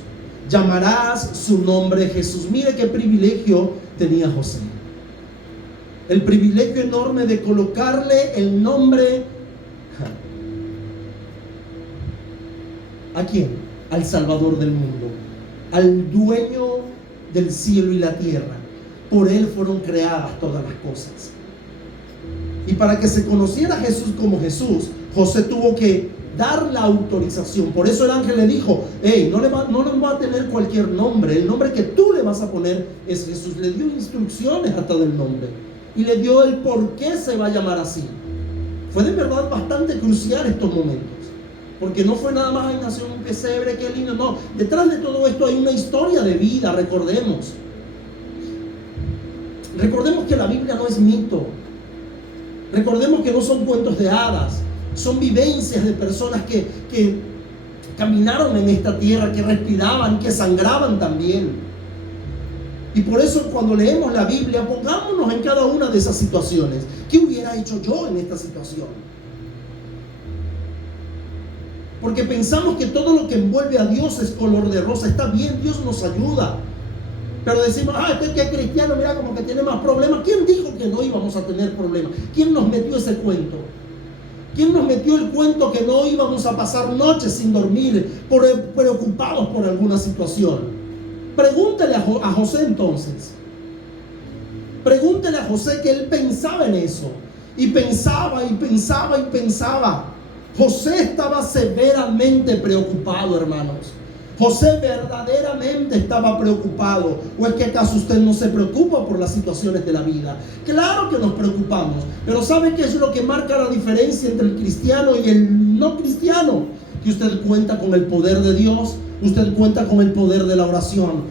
Llamarás su nombre Jesús. Mire qué privilegio tenía José. El privilegio enorme de colocarle el nombre ¿a quién? Al Salvador del mundo, al dueño del cielo y la tierra. Por él fueron creadas todas las cosas. Y para que se conociera a Jesús como Jesús, José tuvo que dar la autorización. Por eso el ángel le dijo, hey, no le va a tener cualquier nombre. El nombre que tú le vas a poner es Jesús. Le dio instrucciones hasta del nombre. Y le dio el por qué se va a llamar así. Fue de verdad bastante crucial estos momentos. Porque no fue nada más, nació en un pesebre, qué lindo. No, detrás de todo esto hay una historia de vida, recordemos. Recordemos que la Biblia no es mito. Recordemos que no son cuentos de hadas. Son vivencias de personas que caminaron en esta tierra, que respiraban, que sangraban también. Y por eso cuando leemos la Biblia, pongámonos en cada una de esas situaciones. ¿Qué hubiera hecho yo en esta situación? Porque pensamos que todo lo que envuelve a Dios es color de rosa. Está bien, Dios nos ayuda. Pero decimos, este que es cristiano, mira como que tiene más problemas. ¿Quién dijo que no íbamos a tener problemas? ¿Quién nos metió ese cuento? ¿Quién nos metió el cuento que no íbamos a pasar noches sin dormir, preocupados por alguna situación? Pregúntele a José entonces. Pregúntele a José, que él pensaba en eso. Y pensaba y pensaba y pensaba. José estaba severamente preocupado, hermanos. José verdaderamente estaba preocupado. ¿O es que acaso usted no se preocupa por las situaciones de la vida? Claro que nos preocupamos. Pero ¿sabe qué es lo que marca la diferencia entre el cristiano y el no cristiano? Que usted cuenta con el poder de Dios. Usted cuenta con el poder de la oración.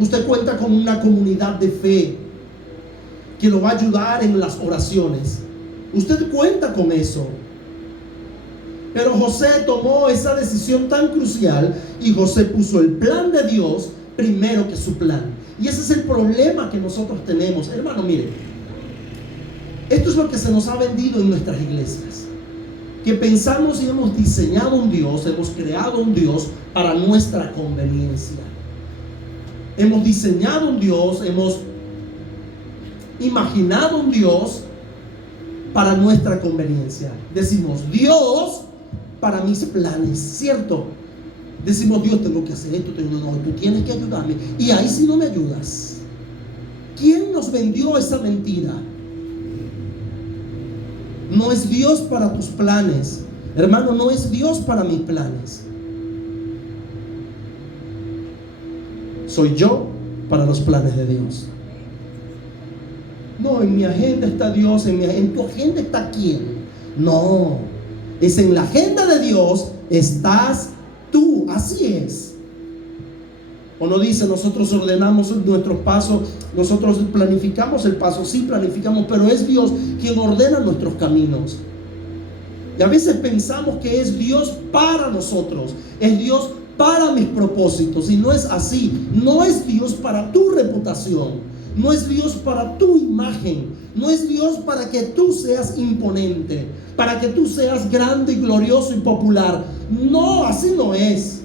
Usted cuenta con una comunidad de fe que lo va a ayudar en las oraciones. Usted cuenta con eso. Pero José tomó esa decisión tan crucial y José puso el plan de Dios primero que su plan. Y ese es el problema que nosotros tenemos. Hermano, mire, esto es lo que se nos ha vendido en nuestras iglesias. Que pensamos y hemos diseñado un Dios, hemos creado un Dios para nuestra conveniencia. Hemos diseñado un Dios, hemos imaginado un Dios para nuestra conveniencia. Decimos, Dios para mis planes, ¿cierto? Decimos, Dios, tengo que hacer esto, tú tienes que ayudarme. Y ahí si no me ayudas, ¿quién nos vendió esa mentira? No es Dios para tus planes, hermano, no es Dios para mis planes. Soy yo para los planes de Dios. No, en mi agenda está Dios, en tu agenda está ¿quién? No, es en la agenda de Dios estás tú, así es. O no dice, nosotros ordenamos nuestros pasos, nosotros planificamos el paso, sí planificamos, pero es Dios quien ordena nuestros caminos. Y a veces pensamos que es Dios para nosotros, es Dios para mis propósitos, y no es así. No es Dios para tu reputación, no es Dios para tu imagen, no es Dios para que tú seas imponente, para que tú seas grande y glorioso y popular. No, así no es.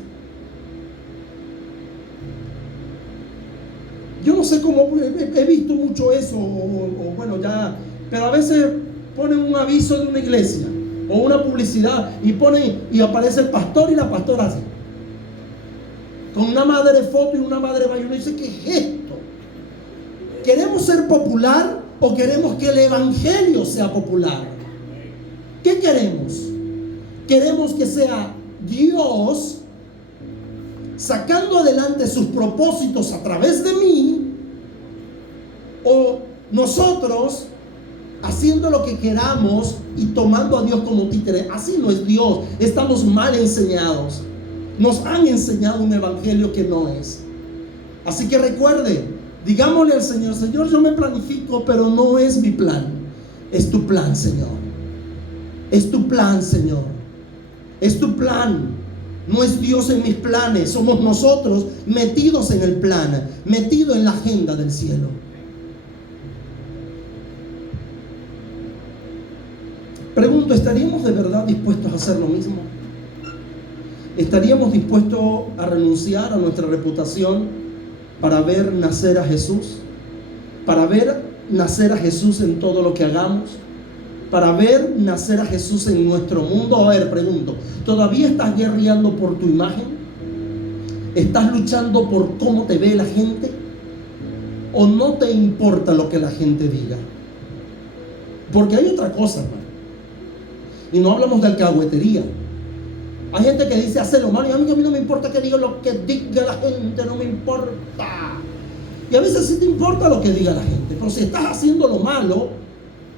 Yo no sé cómo he visto mucho eso, o bueno, ya Pero a veces ponen un aviso de una iglesia o una publicidad y aparece el pastor y la pastora así, con una madre foto y una madre mayor. Y dice, ¿qué es esto? ¿Queremos ser popular o queremos que el evangelio sea popular? ¿Qué queremos? ¿Queremos que sea Dios sacando adelante sus propósitos a través de mí, o nosotros haciendo lo que queramos y tomando a Dios como títere? Así no es Dios. Estamos mal enseñados. Nos han enseñado un evangelio que no es. Así que recuerde, digámosle al Señor: Señor, yo me planifico, pero no es mi plan. Es tu plan, Señor. Es tu plan, Señor. Es tu plan. No es Dios en mis planes. Somos nosotros metidos en el plan, metidos en la agenda del cielo. Pregunto, ¿estaríamos de verdad dispuestos a hacer lo mismo? ¿Estaríamos dispuestos a renunciar a nuestra reputación para ver nacer a Jesús? Para ver nacer a Jesús en todo lo que hagamos, para ver nacer a Jesús en nuestro mundo. A ver, pregunto, ¿todavía estás guerreando por tu imagen? ¿Estás luchando por cómo te ve la gente? ¿O no te importa lo que la gente diga? Porque hay otra cosa, hermano. Y no hablamos de alcahuetería. Hay gente que dice, hace lo malo, y a mí no me importa que diga lo que diga la gente, no me importa. Y a veces sí te importa lo que diga la gente, pero si estás haciendo lo malo,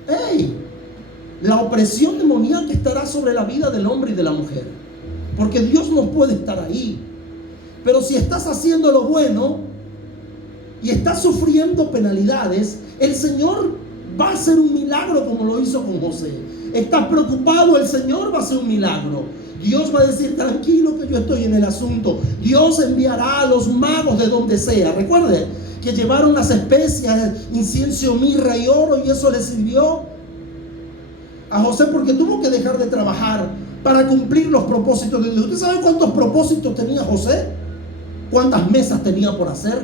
hey, la opresión demoníaca estará sobre la vida del hombre y de la mujer, porque Dios no puede estar ahí. Pero si estás haciendo lo bueno y estás sufriendo penalidades, el Señor va a hacer un milagro como lo hizo con José. Estás preocupado, el Señor va a hacer un milagro. Dios va a decir, tranquilo que yo estoy en el asunto. Dios enviará a los magos de donde sea. Recuerde que llevaron las especias, incienso, mirra y oro, y eso le sirvió a José, porque tuvo que dejar de trabajar para cumplir los propósitos de Dios. ¿Usted sabe cuántos propósitos tenía José? ¿Cuántas mesas tenía por hacer?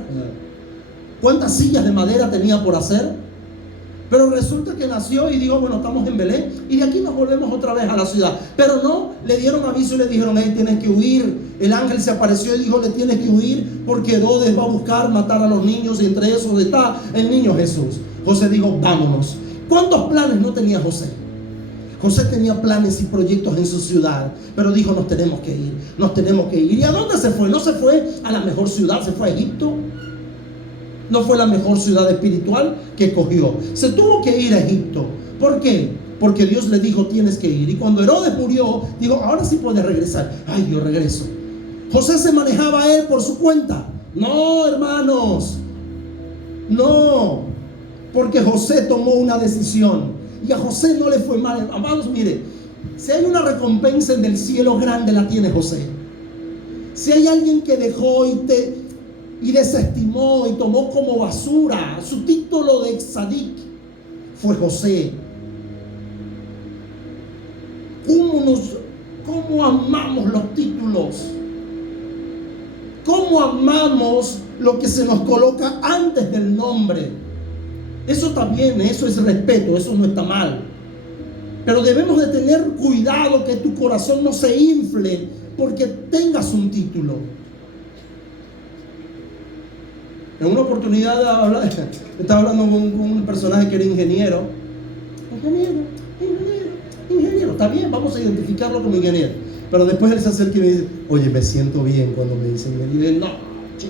¿Cuántas sillas de madera tenía por hacer? Pero resulta que nació y dijo, bueno, estamos en Belén y de aquí nos volvemos otra vez a la ciudad. Pero no, le dieron aviso y le dijeron, hey, tienes que huir. El ángel se apareció y dijo, le tienes que huir porque Herodes va a buscar matar a los niños, y entre esos está el niño Jesús. José dijo, vámonos. ¿Cuántos planes no tenía José? José tenía planes y proyectos en su ciudad, pero dijo, nos tenemos que ir, nos tenemos que ir. ¿Y a dónde se fue? No se fue a la mejor ciudad, se fue a Egipto. No fue la mejor ciudad espiritual que cogió. Se tuvo que ir a Egipto. ¿Por qué? Porque Dios le dijo, tienes que ir. Y cuando Herodes murió, dijo, ahora sí puedes regresar. Ay, yo regreso. José se manejaba a él por su cuenta. No, hermanos. No. Porque José tomó una decisión. Y a José no le fue mal. Amados, mire, si hay una recompensa en el cielo grande, la tiene José. Si hay alguien que dejó y desestimó y tomó como basura su título de tzadik, fue José. ¿Cómo amamos los títulos? ¿Cómo amamos lo que se nos coloca antes del nombre? Eso está bien, eso es respeto, eso no está mal. Pero debemos de tener cuidado que tu corazón no se infle porque tengas un título. En una oportunidad estaba hablando con un personaje que era ingeniero. Ingeniero. Está bien, vamos a identificarlo como ingeniero. Pero después él se acerca y me dice, oye, me siento bien cuando me dicen ingeniero. Y yo,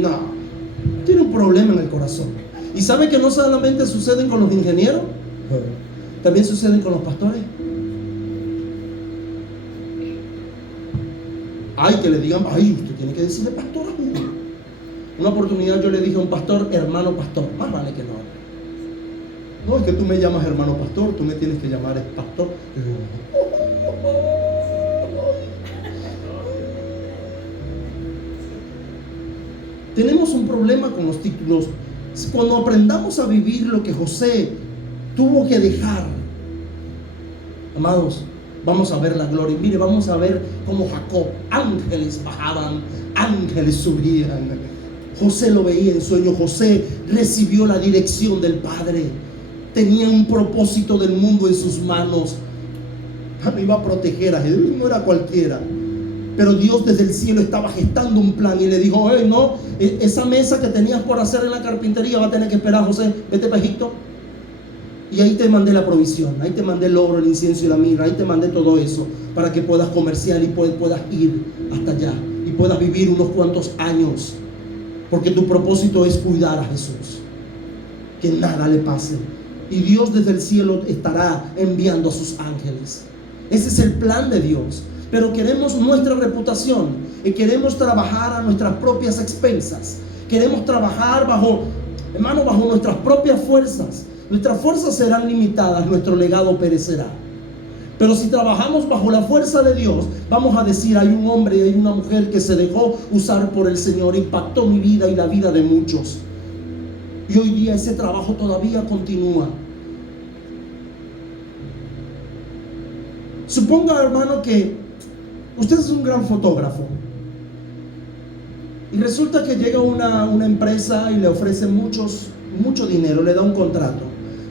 no, tiene un problema en el corazón. ¿Y sabe que no solamente suceden con los ingenieros? También suceden con los pastores. Ay, que le digan, ay, usted tiene que decirle pastor a uno. Una oportunidad yo le dije a un pastor, hermano pastor. Más vale que no. No, es que tú me llamas hermano pastor, tú me tienes que llamar pastor. Tenemos un problema con los títulos. Cuando aprendamos a vivir lo que José tuvo que dejar, amados, vamos a ver la gloria. Mire, vamos a ver cómo Jacob, ángeles bajaban, ángeles subían. José lo veía en sueño. José recibió la dirección del Padre. tenía un propósito del mundo en sus manos. Iba a proteger a Jesús, no era cualquiera. Pero Dios desde el cielo estaba gestando un plan y le dijo: hey, no, esa mesa que tenías por hacer en la carpintería va a tener que esperar, José, vete para Egipto. Y ahí te mandé la provisión, ahí te mandé el oro, el incienso y la mirra, ahí te mandé todo eso para que puedas comerciar y puedas ir hasta allá y puedas vivir unos cuantos años, porque tu propósito es cuidar a Jesús, que nada le pase. Y Dios desde el cielo estará enviando a sus ángeles. Ese es el plan de Dios. Pero queremos nuestra reputación y queremos trabajar a nuestras propias expensas. Queremos trabajar bajo nuestras propias fuerzas. Nuestras fuerzas serán limitadas, nuestro legado perecerá. Pero si trabajamos bajo la fuerza de Dios, vamos a decir: hay un hombre y hay una mujer que se dejó usar por el Señor, impactó mi vida y la vida de muchos. Y hoy día ese trabajo todavía continúa. Suponga, hermano, que usted es un gran fotógrafo y resulta que llega una empresa y le ofrece mucho dinero, le da un contrato.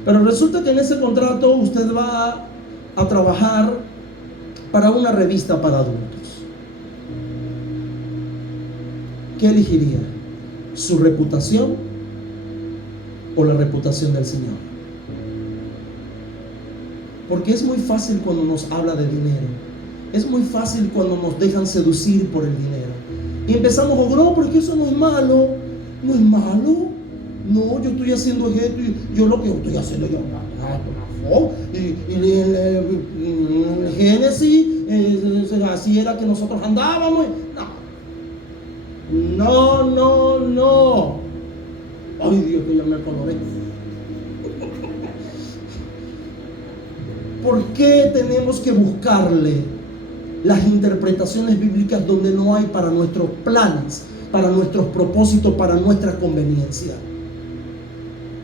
Pero resulta que en ese contrato usted va a trabajar para una revista para adultos. ¿Qué elegiría? ¿Su reputación o la reputación del Señor? Porque es muy fácil cuando nos habla de dinero. Es muy fácil cuando nos dejan seducir por el dinero. Y empezamos a decir: no, porque eso no es malo. No es malo. No, yo estoy haciendo esto. Yo lo que estoy haciendo, en Génesis, así era que nosotros andábamos. No. Ay, Dios, que ya me coloré. ¿Por qué tenemos que buscarle las interpretaciones bíblicas donde no hay para nuestros planes, para nuestros propósitos, para nuestra conveniencia?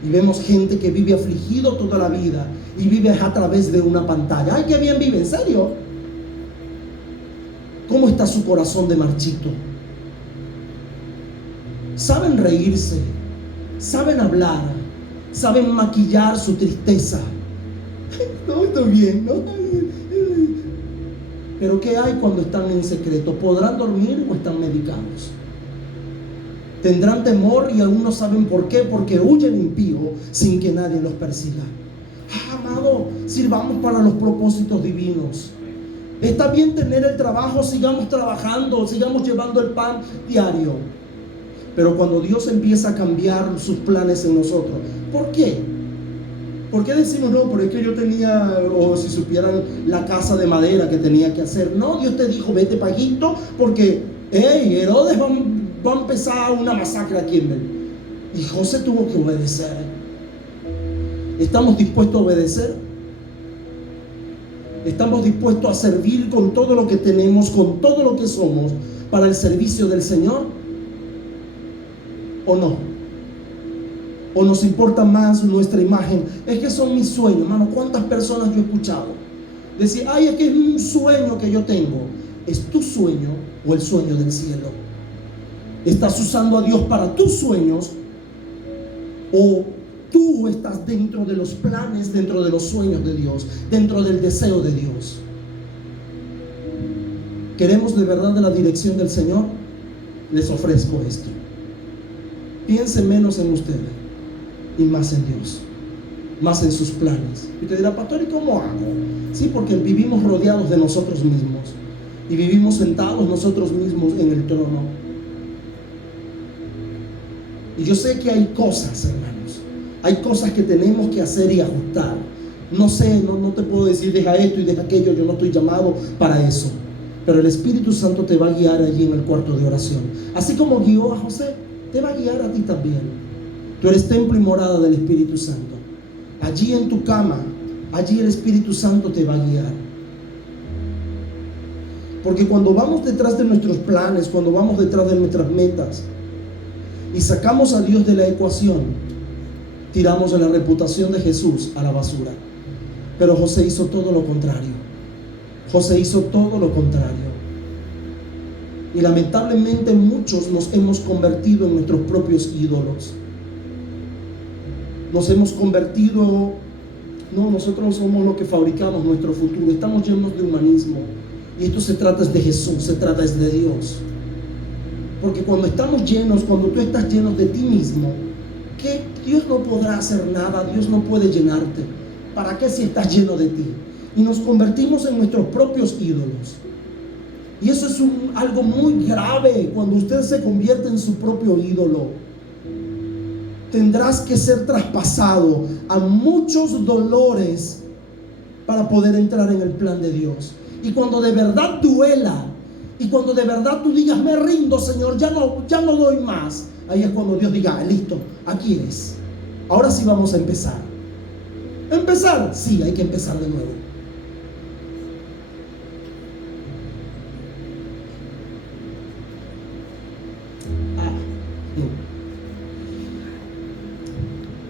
Y vemos gente que vive afligido toda la vida y vive a través de una pantalla. ¡Ay, qué bien vive! ¿En serio? ¿Cómo está su corazón de marchito? Saben reírse, saben hablar, saben maquillar su tristeza. No, estoy bien, ¿no? Pero ¿qué hay cuando están en secreto? ¿Podrán dormir o están medicados? Tendrán temor y aún no saben por qué, porque huye el impío sin que nadie los persiga. Amado, sirvamos para los propósitos divinos. Está bien tener el trabajo, sigamos trabajando, sigamos llevando el pan diario. Pero cuando Dios empieza a cambiar sus planes en nosotros, ¿por qué? ¿Por qué decimos: no, pero es que yo tenía, o si supieran la casa de madera que tenía que hacer? No, Dios te dijo: vete para Egipto porque Herodes va a empezar una masacre aquí en Belén. Y José tuvo que obedecer. ¿Estamos dispuestos a obedecer? ¿Estamos dispuestos a servir con todo lo que tenemos, con todo lo que somos, para el servicio del Señor? ¿O no? ¿O nos importa más nuestra imagen? Es que son mis sueños, hermano. ¿Cuántas personas yo he escuchado decir: ay, es que es un sueño que yo tengo? ¿Es tu sueño o el sueño del cielo? ¿Estás usando a Dios para tus sueños o tú estás dentro de los planes, dentro de los sueños de Dios, dentro del deseo de Dios? ¿Queremos de verdad de la dirección del Señor? Les ofrezco esto: piensen menos en ustedes y más en Dios, más en sus planes. Y te dirá: pastor, ¿y cómo hago? Sí, porque vivimos rodeados de nosotros mismos y vivimos sentados nosotros mismos en el trono. Y yo sé que hay cosas, hermanos, hay cosas que tenemos que hacer y ajustar. No sé, no te puedo decir: deja esto y deja aquello. Yo no estoy llamado para eso. Pero el Espíritu Santo te va a guiar allí en el cuarto de oración. Así como guió a José, te va a guiar a ti también. Tú eres templo y morada del Espíritu Santo. Allí en tu cama, allí el Espíritu Santo te va a guiar. Porque cuando vamos detrás de nuestros planes, cuando vamos detrás de nuestras metas y sacamos a Dios de la ecuación, tiramos a la reputación de Jesús a la basura. Pero José hizo todo lo contrario. José hizo todo lo contrario. Y lamentablemente muchos nos hemos convertido en nuestros propios ídolos. Nos hemos convertido No, nosotros somos los que fabricamos nuestro futuro. Estamos llenos de humanismo. Y esto se trata de Jesús, se trata de Dios. Porque cuando estamos llenos, cuando tú estás lleno de ti mismo, que Dios no podrá hacer nada, Dios no puede llenarte. ¿Para qué si estás lleno de ti? Y nos convertimos en nuestros propios ídolos. Y eso es algo muy grave cuando usted se convierte en su propio ídolo. Tendrás que ser traspasado a muchos dolores para poder entrar en el plan de Dios. Y cuando de verdad duela, y cuando de verdad tú digas, me rindo, Señor, ya no doy más, ahí es cuando Dios diga, listo, aquí es. Ahora sí vamos a empezar. ¿Empezar? Sí, hay que empezar de nuevo.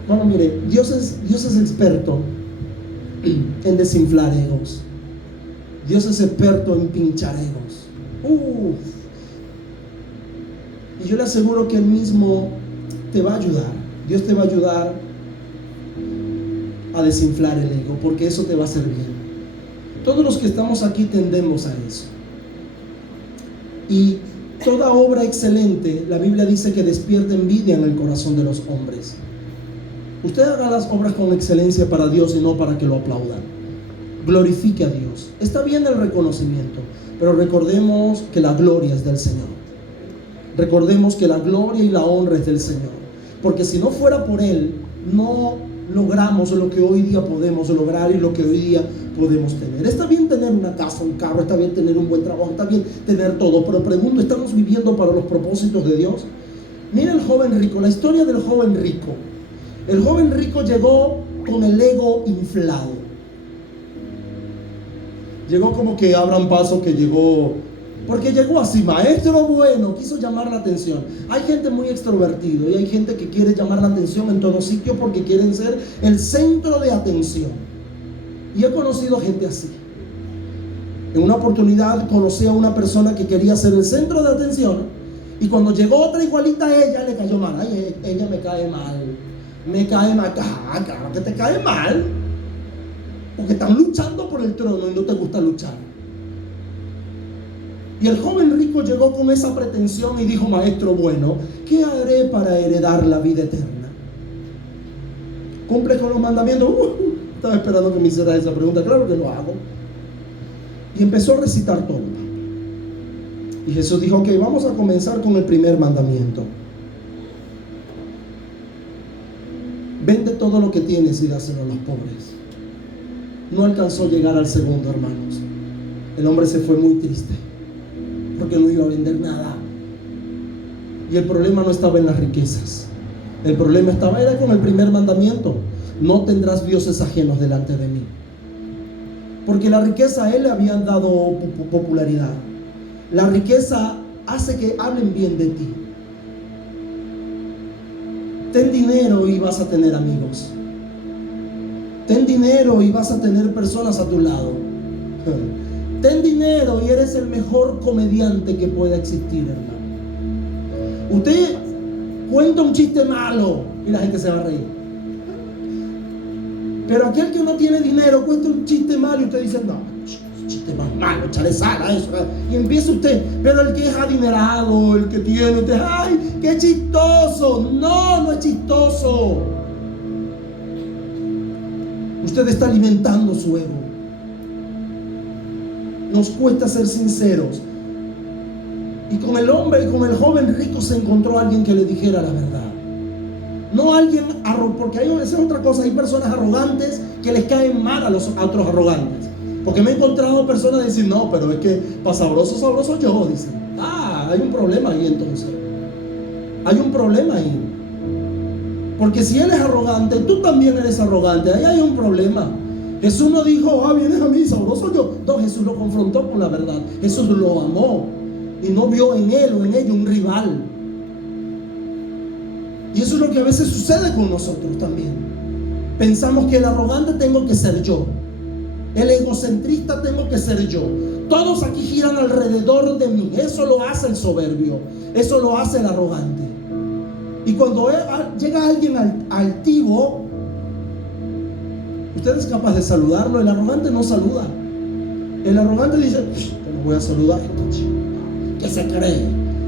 Bueno, mire, Dios es experto en desinflar egos. Dios es experto en pinchar egos. Y yo le aseguro que Él mismo te va a ayudar. Dios te va a ayudar a desinflar el ego, porque eso te va a hacer bien. Todos los que estamos aquí tendemos a eso. Y toda obra excelente, la Biblia dice que despierta envidia en el corazón de los hombres. Usted haga las obras con excelencia para Dios y no para que lo aplaudan. Glorifique a Dios. Está bien el reconocimiento, pero recordemos que la gloria es del Señor. Recordemos que la gloria y la honra es del Señor. Porque si no fuera por Él, no logramos lo que hoy día podemos lograr y lo que hoy día podemos tener. Está bien tener una casa, un carro, está bien tener un buen trabajo, está bien tener todo, pero pregunto, ¿estamos viviendo para los propósitos de Dios? Mira el joven rico, la historia del joven rico. El joven rico llegó con el ego inflado. Llegó como que abran paso que llegó, porque llegó así, maestro bueno, quiso llamar la atención. Hay gente muy extrovertida y hay gente que quiere llamar la atención en todo sitio porque quieren ser el centro de atención. Y he conocido gente así. En una oportunidad conocí a una persona que quería ser el centro de atención y cuando llegó otra igualita a ella, le cayó mal. Ay, ella me cae mal. Me cae mal. Claro que te cae mal, porque están luchando por el trono y no te gusta luchar. Y el joven rico llegó con esa pretensión y dijo, maestro bueno, ¿qué haré para heredar la vida eterna? ¿Cumple con los mandamientos? Estaba esperando que me hiciera esa pregunta. Claro que lo hago. Y empezó a recitar todo. Y Jesús dijo, ok, vamos a comenzar con el primer mandamiento. Vende todo lo que tienes y dáselo a los pobres. No alcanzó a llegar al segundo, hermanos. El hombre se fue muy triste porque no iba a vender nada. Y el problema no estaba en las riquezas. El problema era con el primer mandamiento. No tendrás dioses ajenos delante de mí. Porque la riqueza a él le habían dado popularidad. La riqueza hace que hablen bien de ti. Ten dinero y vas a tener amigos. Ten dinero y vas a tener personas a tu lado. Ten dinero y eres el mejor comediante que pueda existir, hermano. Usted cuenta un chiste malo y la gente se va a reír. Pero aquel que no tiene dinero cuenta un chiste malo y usted dice, no, chiste más malo, échale sal a eso. Y empieza usted, pero el que es adinerado, el que tiene, usted, ay, qué chistoso. No, no es chistoso. Usted está alimentando su ego. Nos cuesta ser sinceros. Y con el hombre y con el joven rico se encontró alguien que le dijera la verdad. No alguien porque esa es otra cosa. Hay personas arrogantes que les caen mal a otros arrogantes. Porque me he encontrado personas que dicen, no, pero es que para sabroso yo, dicen. Hay un problema ahí entonces. Hay un problema ahí. Porque si él es arrogante, tú también eres arrogante. Ahí hay un problema. Jesús no dijo, vienes a mí, sabroso yo. No, Jesús lo confrontó con la verdad. Jesús lo amó y no vio en él o en ella un rival. Y eso es lo que a veces sucede con nosotros también. Pensamos que el arrogante tengo que ser yo. El egocentrista tengo que ser yo. Todos aquí giran alrededor de mí. Eso lo hace el soberbio. Eso lo hace el arrogante. Y cuando llega alguien altivo, Usted es capaz de saludarlo. El arrogante no saluda. El arrogante dice: "Te lo voy a saludar". ¿Qué se cree?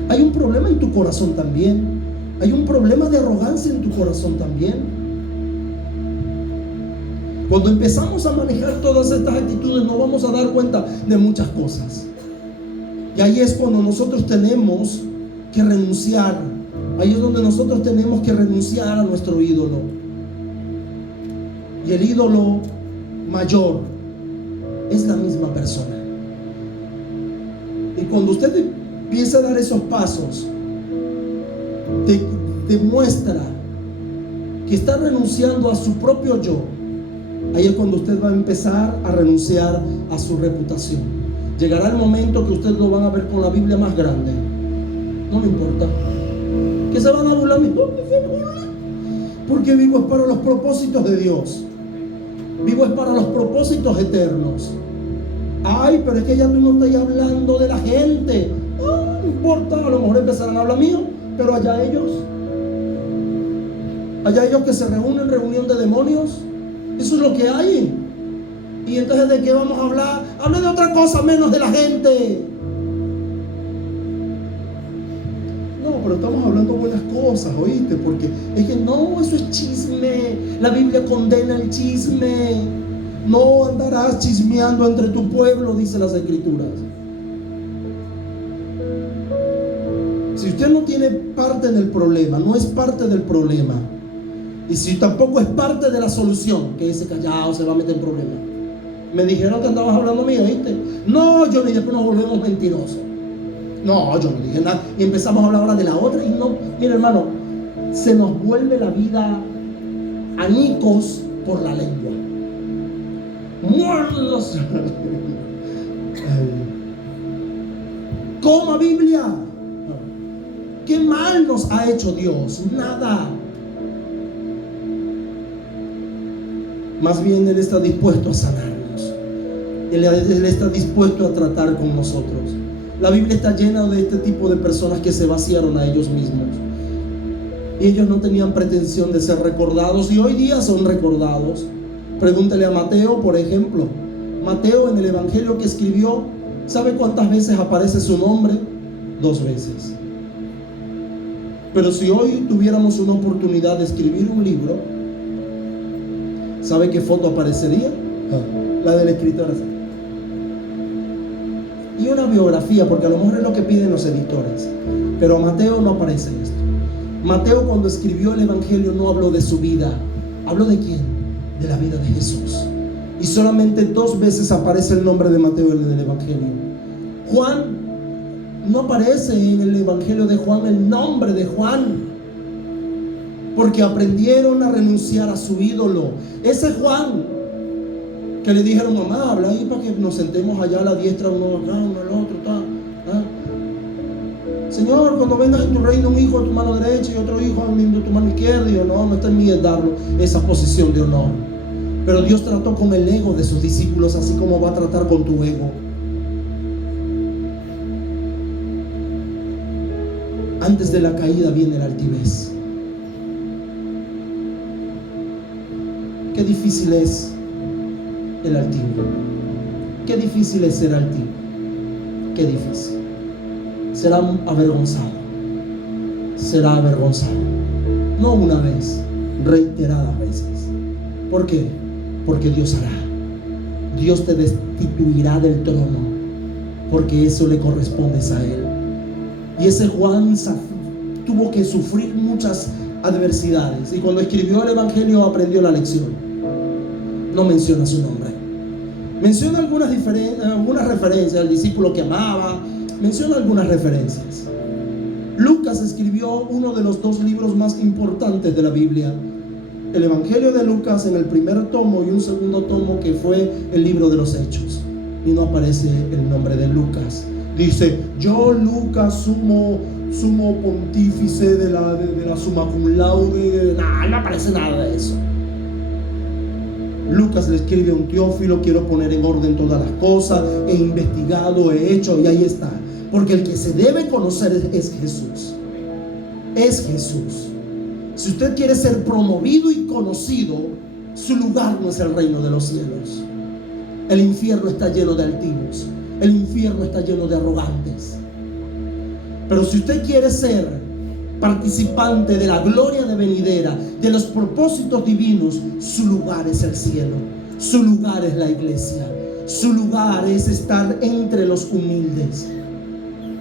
Hay un problema en tu corazón también. Hay un problema de arrogancia en tu corazón también. Cuando empezamos a manejar todas estas actitudes, nos vamos a dar cuenta de muchas cosas. Y ahí es cuando nosotros tenemos que renunciar. Ahí es donde nosotros tenemos que renunciar a nuestro ídolo. Y el ídolo mayor es la misma persona. Y cuando usted empieza a dar esos pasos, demuestra que está renunciando a su propio yo. Ahí es cuando usted va a empezar a renunciar a su reputación. Llegará el momento que ustedes lo van a ver con la Biblia más grande. No me importa. Que se van a burlar. Porque vivo es para los propósitos de Dios. Vivo es para los propósitos eternos. Ay, pero es que ya tú no estás hablando de la gente. No importa, a lo mejor empezarán a hablar mío, pero allá ellos que se reúnen, reunión de demonios. Eso es lo que hay. Y entonces, ¿de qué vamos a hablar? Hable de otra cosa menos de la gente. No, pero estamos hablando buenas cosas, ¿oíste? Porque es que no, eso es chisme. La Biblia condena el chisme. No andarás chismeando entre tu pueblo, dice las Escrituras. Si usted no tiene parte en el problema, no es parte del problema. Y si tampoco es parte de la solución, que ese callado se va a meter en problemas. Me dijeron que andabas hablando mío, ¿viste? No, yo ni después nos volvemos mentirosos. No, yo no dije nada. Y empezamos a hablar ahora de la otra. Y no, mira, hermano, se nos vuelve la vida añicos por la lengua. Muertos. Coma Biblia. ¿Qué mal nos ha hecho Dios? Nada. Más bien Él está dispuesto a sanarnos. Él está dispuesto a tratar con nosotros. La Biblia está llena de este tipo de personas que se vaciaron a ellos mismos. Y ellos no tenían pretensión de ser recordados y hoy día son recordados. Pregúntele a Mateo, por ejemplo. Mateo, en el evangelio que escribió, ¿sabe cuántas veces aparece su nombre? 2 veces. Pero si hoy tuviéramos una oportunidad de escribir un libro, ¿sabe qué foto aparecería? La del escritor. Y una biografía, porque a lo mejor es lo que piden los editores. Pero a Mateo no aparece esto. Mateo, cuando escribió el evangelio, no habló de su vida. ¿Habló de quién? De la vida de Jesús. Y solamente 2 veces aparece el nombre de Mateo en el evangelio. Juan, no aparece en el evangelio de Juan el nombre de Juan, porque aprendieron a renunciar a su ídolo. Ese Juan que le dijeron: mamá, habla ahí para que nos sentemos allá a la diestra, uno acá, uno al otro, Señor, cuando vengas en tu reino, un hijo a tu mano derecha y otro hijo a tu mano izquierda. Y yo: no está en mí el darlo, esa posición de honor. Pero Dios trató con el ego de sus discípulos, así como va a tratar con tu ego. Antes de la caída viene la altivez. Qué difícil es el altivo. Qué difícil es ser altivo. Qué difícil. Será avergonzado. Será avergonzado. No una vez, reiteradas veces. ¿Por qué? Porque Dios hará. Dios te destituirá del trono, porque eso le corresponde a Él. Y ese Juan tuvo que sufrir muchas adversidades. Y cuando escribió el evangelio aprendió la lección. No menciona su nombre. Menciona algunas referencias al discípulo que amaba. Menciona algunas referencias. Lucas escribió uno de los 2 libros más importantes de la Biblia. El evangelio de Lucas en el primer tomo y un segundo tomo que fue el libro de los Hechos. Y no aparece el nombre de Lucas. Dice: yo, Lucas, sumo pontífice de la summa cum laude. No aparece nada de eso. Lucas le escribe a un Teófilo: quiero poner en orden todas las cosas, he investigado, he hecho, y ahí está. Porque el que se debe conocer es Jesús. Es Jesús. Si usted quiere ser promovido y conocido, Su lugar no es el reino de los cielos. El infierno está lleno de altivos. El infierno está lleno de arrogantes. Pero si usted quiere ser participante de la gloria de venidera, de los propósitos divinos, su lugar es el cielo. Su lugar es la iglesia. Su lugar es estar entre los humildes,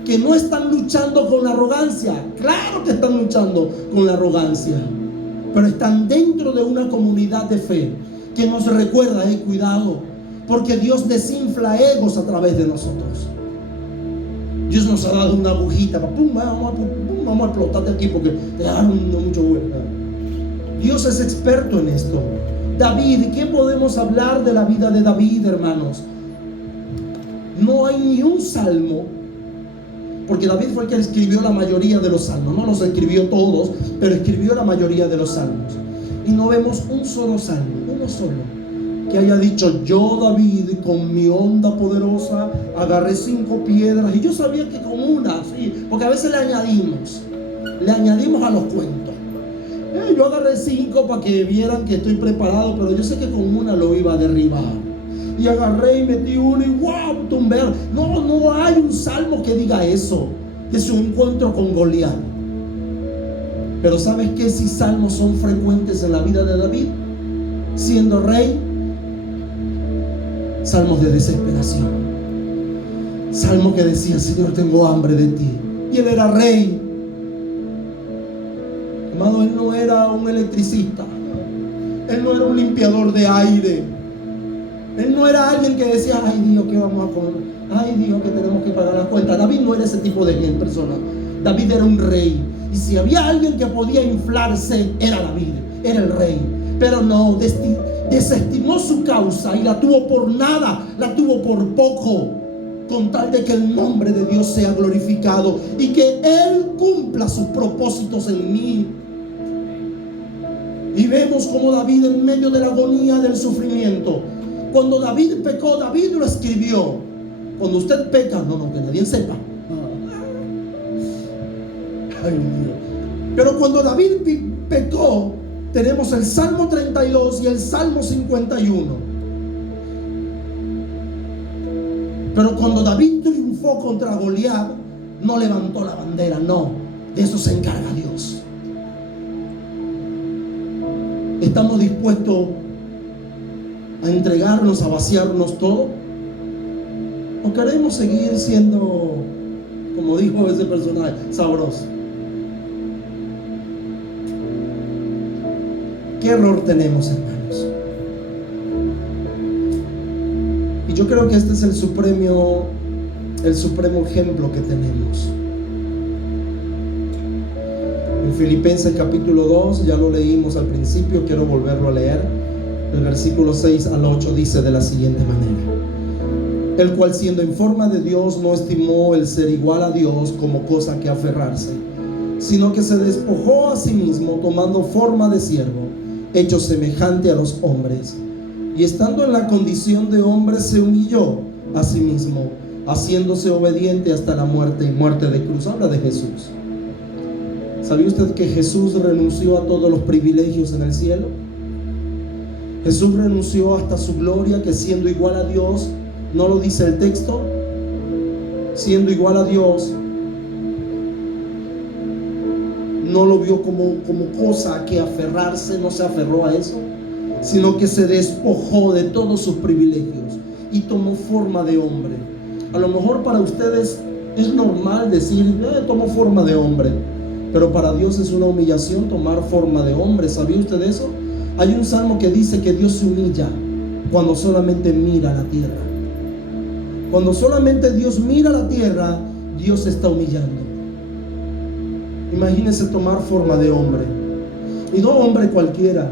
que no están luchando con la arrogancia. Claro que están luchando con la arrogancia, pero están dentro de una comunidad de fe que nos recuerda, cuidado, porque Dios desinfla egos a través de nosotros. Dios nos ha dado una agujita, vamos a explotarte aquí porque te dan mucho vuelta. Dios es experto en esto. David, ¿qué podemos hablar de la vida de David, hermanos? No hay ni un salmo, porque David fue el que escribió la mayoría de los salmos. No los escribió todos, pero escribió la mayoría de los salmos. Y no vemos un solo salmo, uno solo, que haya dicho: yo, David, con mi onda poderosa agarré 5 piedras. Y yo sabía que con una, sí, porque a veces le añadimos a los cuentos. Yo agarré 5 para que vieran que estoy preparado, pero yo sé que con una lo iba a derribar. Y agarré y metí uno y ¡wow! Tumbé. No hay un salmo que diga eso, de su encuentro con Goliat. Pero ¿sabes qué? Si salmos son frecuentes en la vida de David, siendo rey, salmos de desesperación. Salmo que decía: Señor, tengo hambre de ti. Y él era rey. Amado, él no era un electricista. Él no era un limpiador de aire. Él no era alguien que decía: ay Dios, ¿qué vamos a comer? Ay Dios, que tenemos que pagar las cuentas. David no era ese tipo de persona. David era un rey. Y si había alguien que podía inflarse, era David, era el rey. Pero no, desestimó su causa y la tuvo por nada, la tuvo por poco, con tal de que el nombre de Dios sea glorificado y que Él cumpla sus propósitos en mí. Y vemos como David, en medio de la agonía del sufrimiento, cuando David pecó, David lo escribió. Cuando usted peca, no, que nadie sepa. Ay, Dios. Pero cuando David pecó, tenemos el Salmo 32 y el Salmo 51. Pero cuando David triunfó contra Goliat, no levantó la bandera, no. De eso se encarga Dios. ¿Estamos dispuestos a entregarnos, a vaciarnos todo? ¿O queremos seguir siendo, como dijo ese personaje, sabroso? ¿Qué error tenemos, hermanos? Y yo creo que este es el supremo ejemplo que tenemos. En Filipenses capítulo 2, ya lo leímos al principio, quiero volverlo a leer. El versículo 6 al 8 dice de la siguiente manera: el cual, siendo en forma de Dios, no estimó el ser igual a Dios como cosa que aferrarse, sino que se despojó a sí mismo, tomando forma de siervo, hecho semejante a los hombres, y estando en la condición de hombre, se humilló a sí mismo, haciéndose obediente hasta la muerte, y muerte de cruz. Habla de Jesús. ¿Sabía usted que Jesús renunció a todos los privilegios en el cielo? Jesús renunció hasta su gloria, que siendo igual a Dios, ¿no lo dice el texto? Siendo igual a Dios, no lo vio como cosa a que aferrarse, no se aferró a eso, sino que se despojó de todos sus privilegios y tomó forma de hombre. A lo mejor para ustedes es normal decir: tomó forma de hombre, pero para Dios es una humillación tomar forma de hombre. ¿Sabía usted eso? Hay un salmo que dice que Dios se humilla cuando solamente mira la tierra. Cuando solamente Dios mira la tierra, Dios se está humillando. Imagínense tomar forma de hombre, y no hombre cualquiera,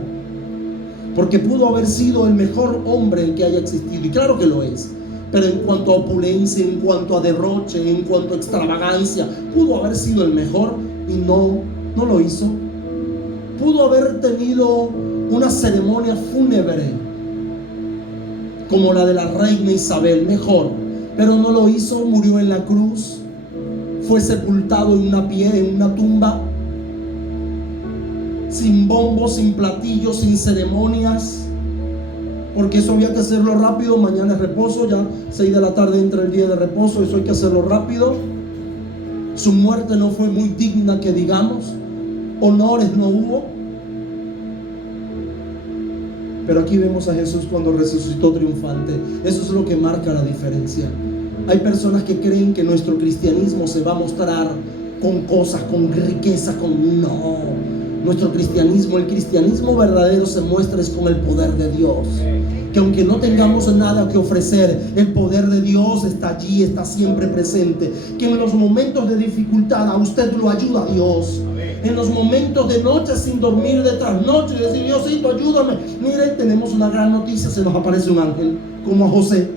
porque pudo haber sido el mejor hombre que haya existido, y claro que lo es, pero en cuanto a opulencia, en cuanto a derroche, en cuanto a extravagancia, pudo haber sido el mejor y no lo hizo. Pudo haber tenido una ceremonia fúnebre como la de la reina Isabel, mejor, pero no lo hizo. Murió en la cruz, fue sepultado en una tumba, sin bombos, sin platillos, sin ceremonias, porque eso había que hacerlo rápido. Mañana es reposo, ya 6 de la tarde entra el día de reposo, eso hay que hacerlo rápido. Su muerte no fue muy digna que digamos, honores no hubo. Pero aquí vemos a Jesús cuando resucitó triunfante. Eso es lo que marca la diferencia. Hay personas que creen que nuestro cristianismo se va a mostrar con cosas, con riqueza, con... No, nuestro cristianismo, el cristianismo verdadero se muestra es con el poder de Dios. Que aunque no tengamos nada que ofrecer, el poder de Dios está allí, está siempre presente. Que en los momentos de dificultad a usted lo ayuda Dios. En los momentos de noche sin dormir, de trasnoche, y decir: Diosito, ayúdame. Mire, tenemos una gran noticia, se nos aparece un ángel, como a José,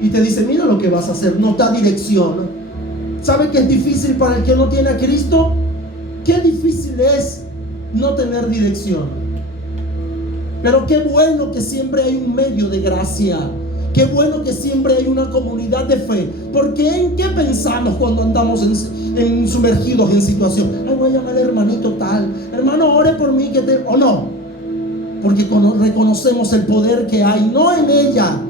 y te dice: mira lo que vas a hacer, nos da dirección. ¿Sabe que es difícil para el que no tiene a Cristo? Qué difícil es no tener dirección. Pero qué bueno que siempre hay un medio de gracia. Qué bueno que siempre hay una comunidad de fe. Porque ¿en qué pensamos cuando andamos sumergidos en situación? Ay, voy a llamar al hermanito tal. Hermano, ore por mí que te... ¿O no? Porque reconocemos el poder que hay, no en ella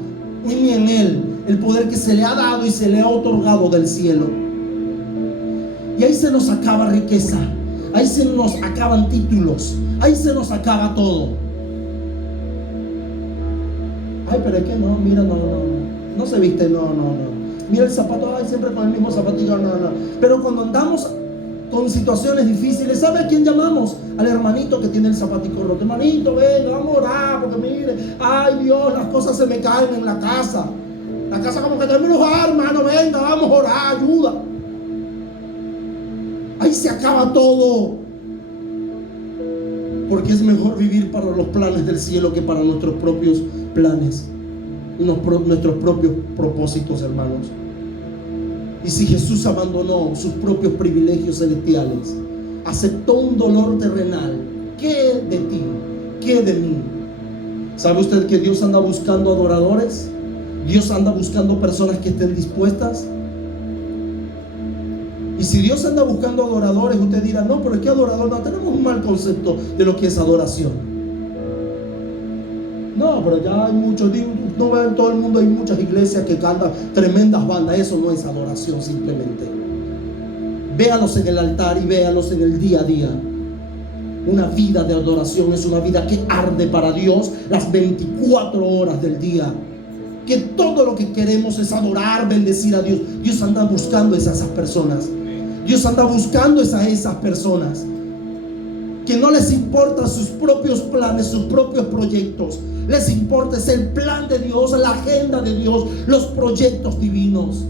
ni en él, el poder que se le ha dado y se le ha otorgado del cielo. Y ahí se nos acaba riqueza, ahí se nos acaban títulos, ahí se nos acaba todo. Ay, pero es que no, mira, no se viste, no. Mira el zapato, ay, siempre con el mismo zapatillo, no. Pero cuando andamos con situaciones difíciles, ¿sabe a quién llamamos? Al hermanito que tiene el zapatico roto. Hermanito, venga, vamos a orar, porque mire, ay Dios, las cosas se me caen en la casa. La casa como que está embrujada, hermano, venga, vamos a orar, ayuda. Ahí se acaba todo. Porque es mejor vivir para los planes del cielo que para nuestros propios planes, nuestros propios propósitos, hermanos. Y si Jesús abandonó sus propios privilegios celestiales, aceptó un dolor terrenal, ¿qué de ti? ¿Qué de mí? ¿Sabe usted que Dios anda buscando adoradores? Dios anda buscando personas que estén dispuestas. Y si Dios anda buscando adoradores, usted dirá: no, pero es que adorador, no, tenemos un mal concepto de lo que es adoración. No, pero ya hay muchos, no vean, en todo el mundo hay muchas iglesias que cantan tremendas bandas. Eso no es adoración simplemente. Véalos en el altar y véalos en el día a día. Una vida de adoración es una vida que arde para Dios las 24 horas del día. Que todo lo que queremos es adorar, bendecir a Dios. Dios anda buscando esas personas. Dios anda buscando esas personas que no les importan sus propios planes, sus propios proyectos. Les importa es el plan de Dios, la agenda de Dios, los proyectos divinos.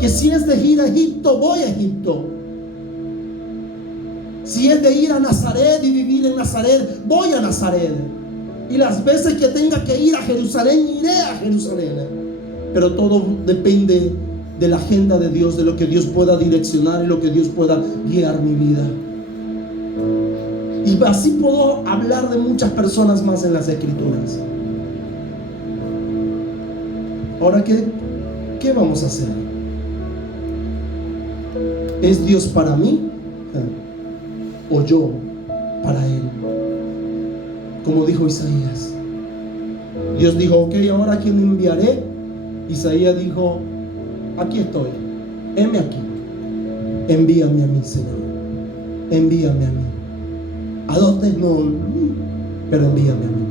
Que si es de ir a Egipto, voy a Egipto. Si es de ir a Nazaret y vivir en Nazaret, voy a Nazaret. Y las veces que tenga que ir a Jerusalén, iré a Jerusalén. Pero todo depende de la agenda de Dios, de lo que Dios pueda direccionar y lo que Dios pueda guiar mi vida. Y así puedo hablar de muchas personas más en las Escrituras. Ahora, ¿qué vamos a hacer? ¿Es Dios para mí o yo para Él? Como dijo Isaías. Dios dijo: ok, ahora ¿a quién me enviaré? Isaías dijo: aquí estoy, heme aquí. Envíame a mí, Señor. Envíame a mí. ¿A dónde? No, pero envíame a mí.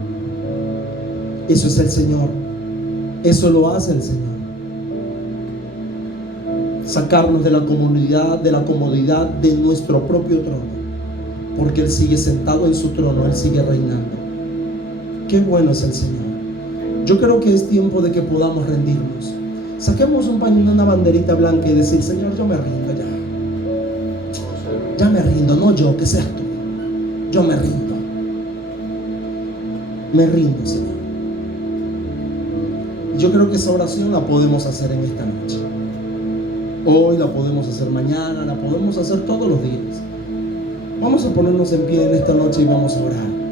Eso es el Señor. Eso lo hace el Señor. Sacarnos de la comodidad de nuestro propio trono. Porque Él sigue sentado en su trono, Él sigue reinando. Qué bueno es el Señor. Yo creo que es tiempo de que podamos rendirnos. Saquemos un pañuelo, una banderita blanca y decir: Señor, yo me rindo ya. Ya me rindo, no yo, que seas tú. Yo me rindo. Me rindo, Señor. Yo creo que esa oración la podemos hacer en esta noche. Hoy la podemos hacer mañana, la podemos hacer todos los días. Vamos a ponernos en pie en esta noche y vamos a orar.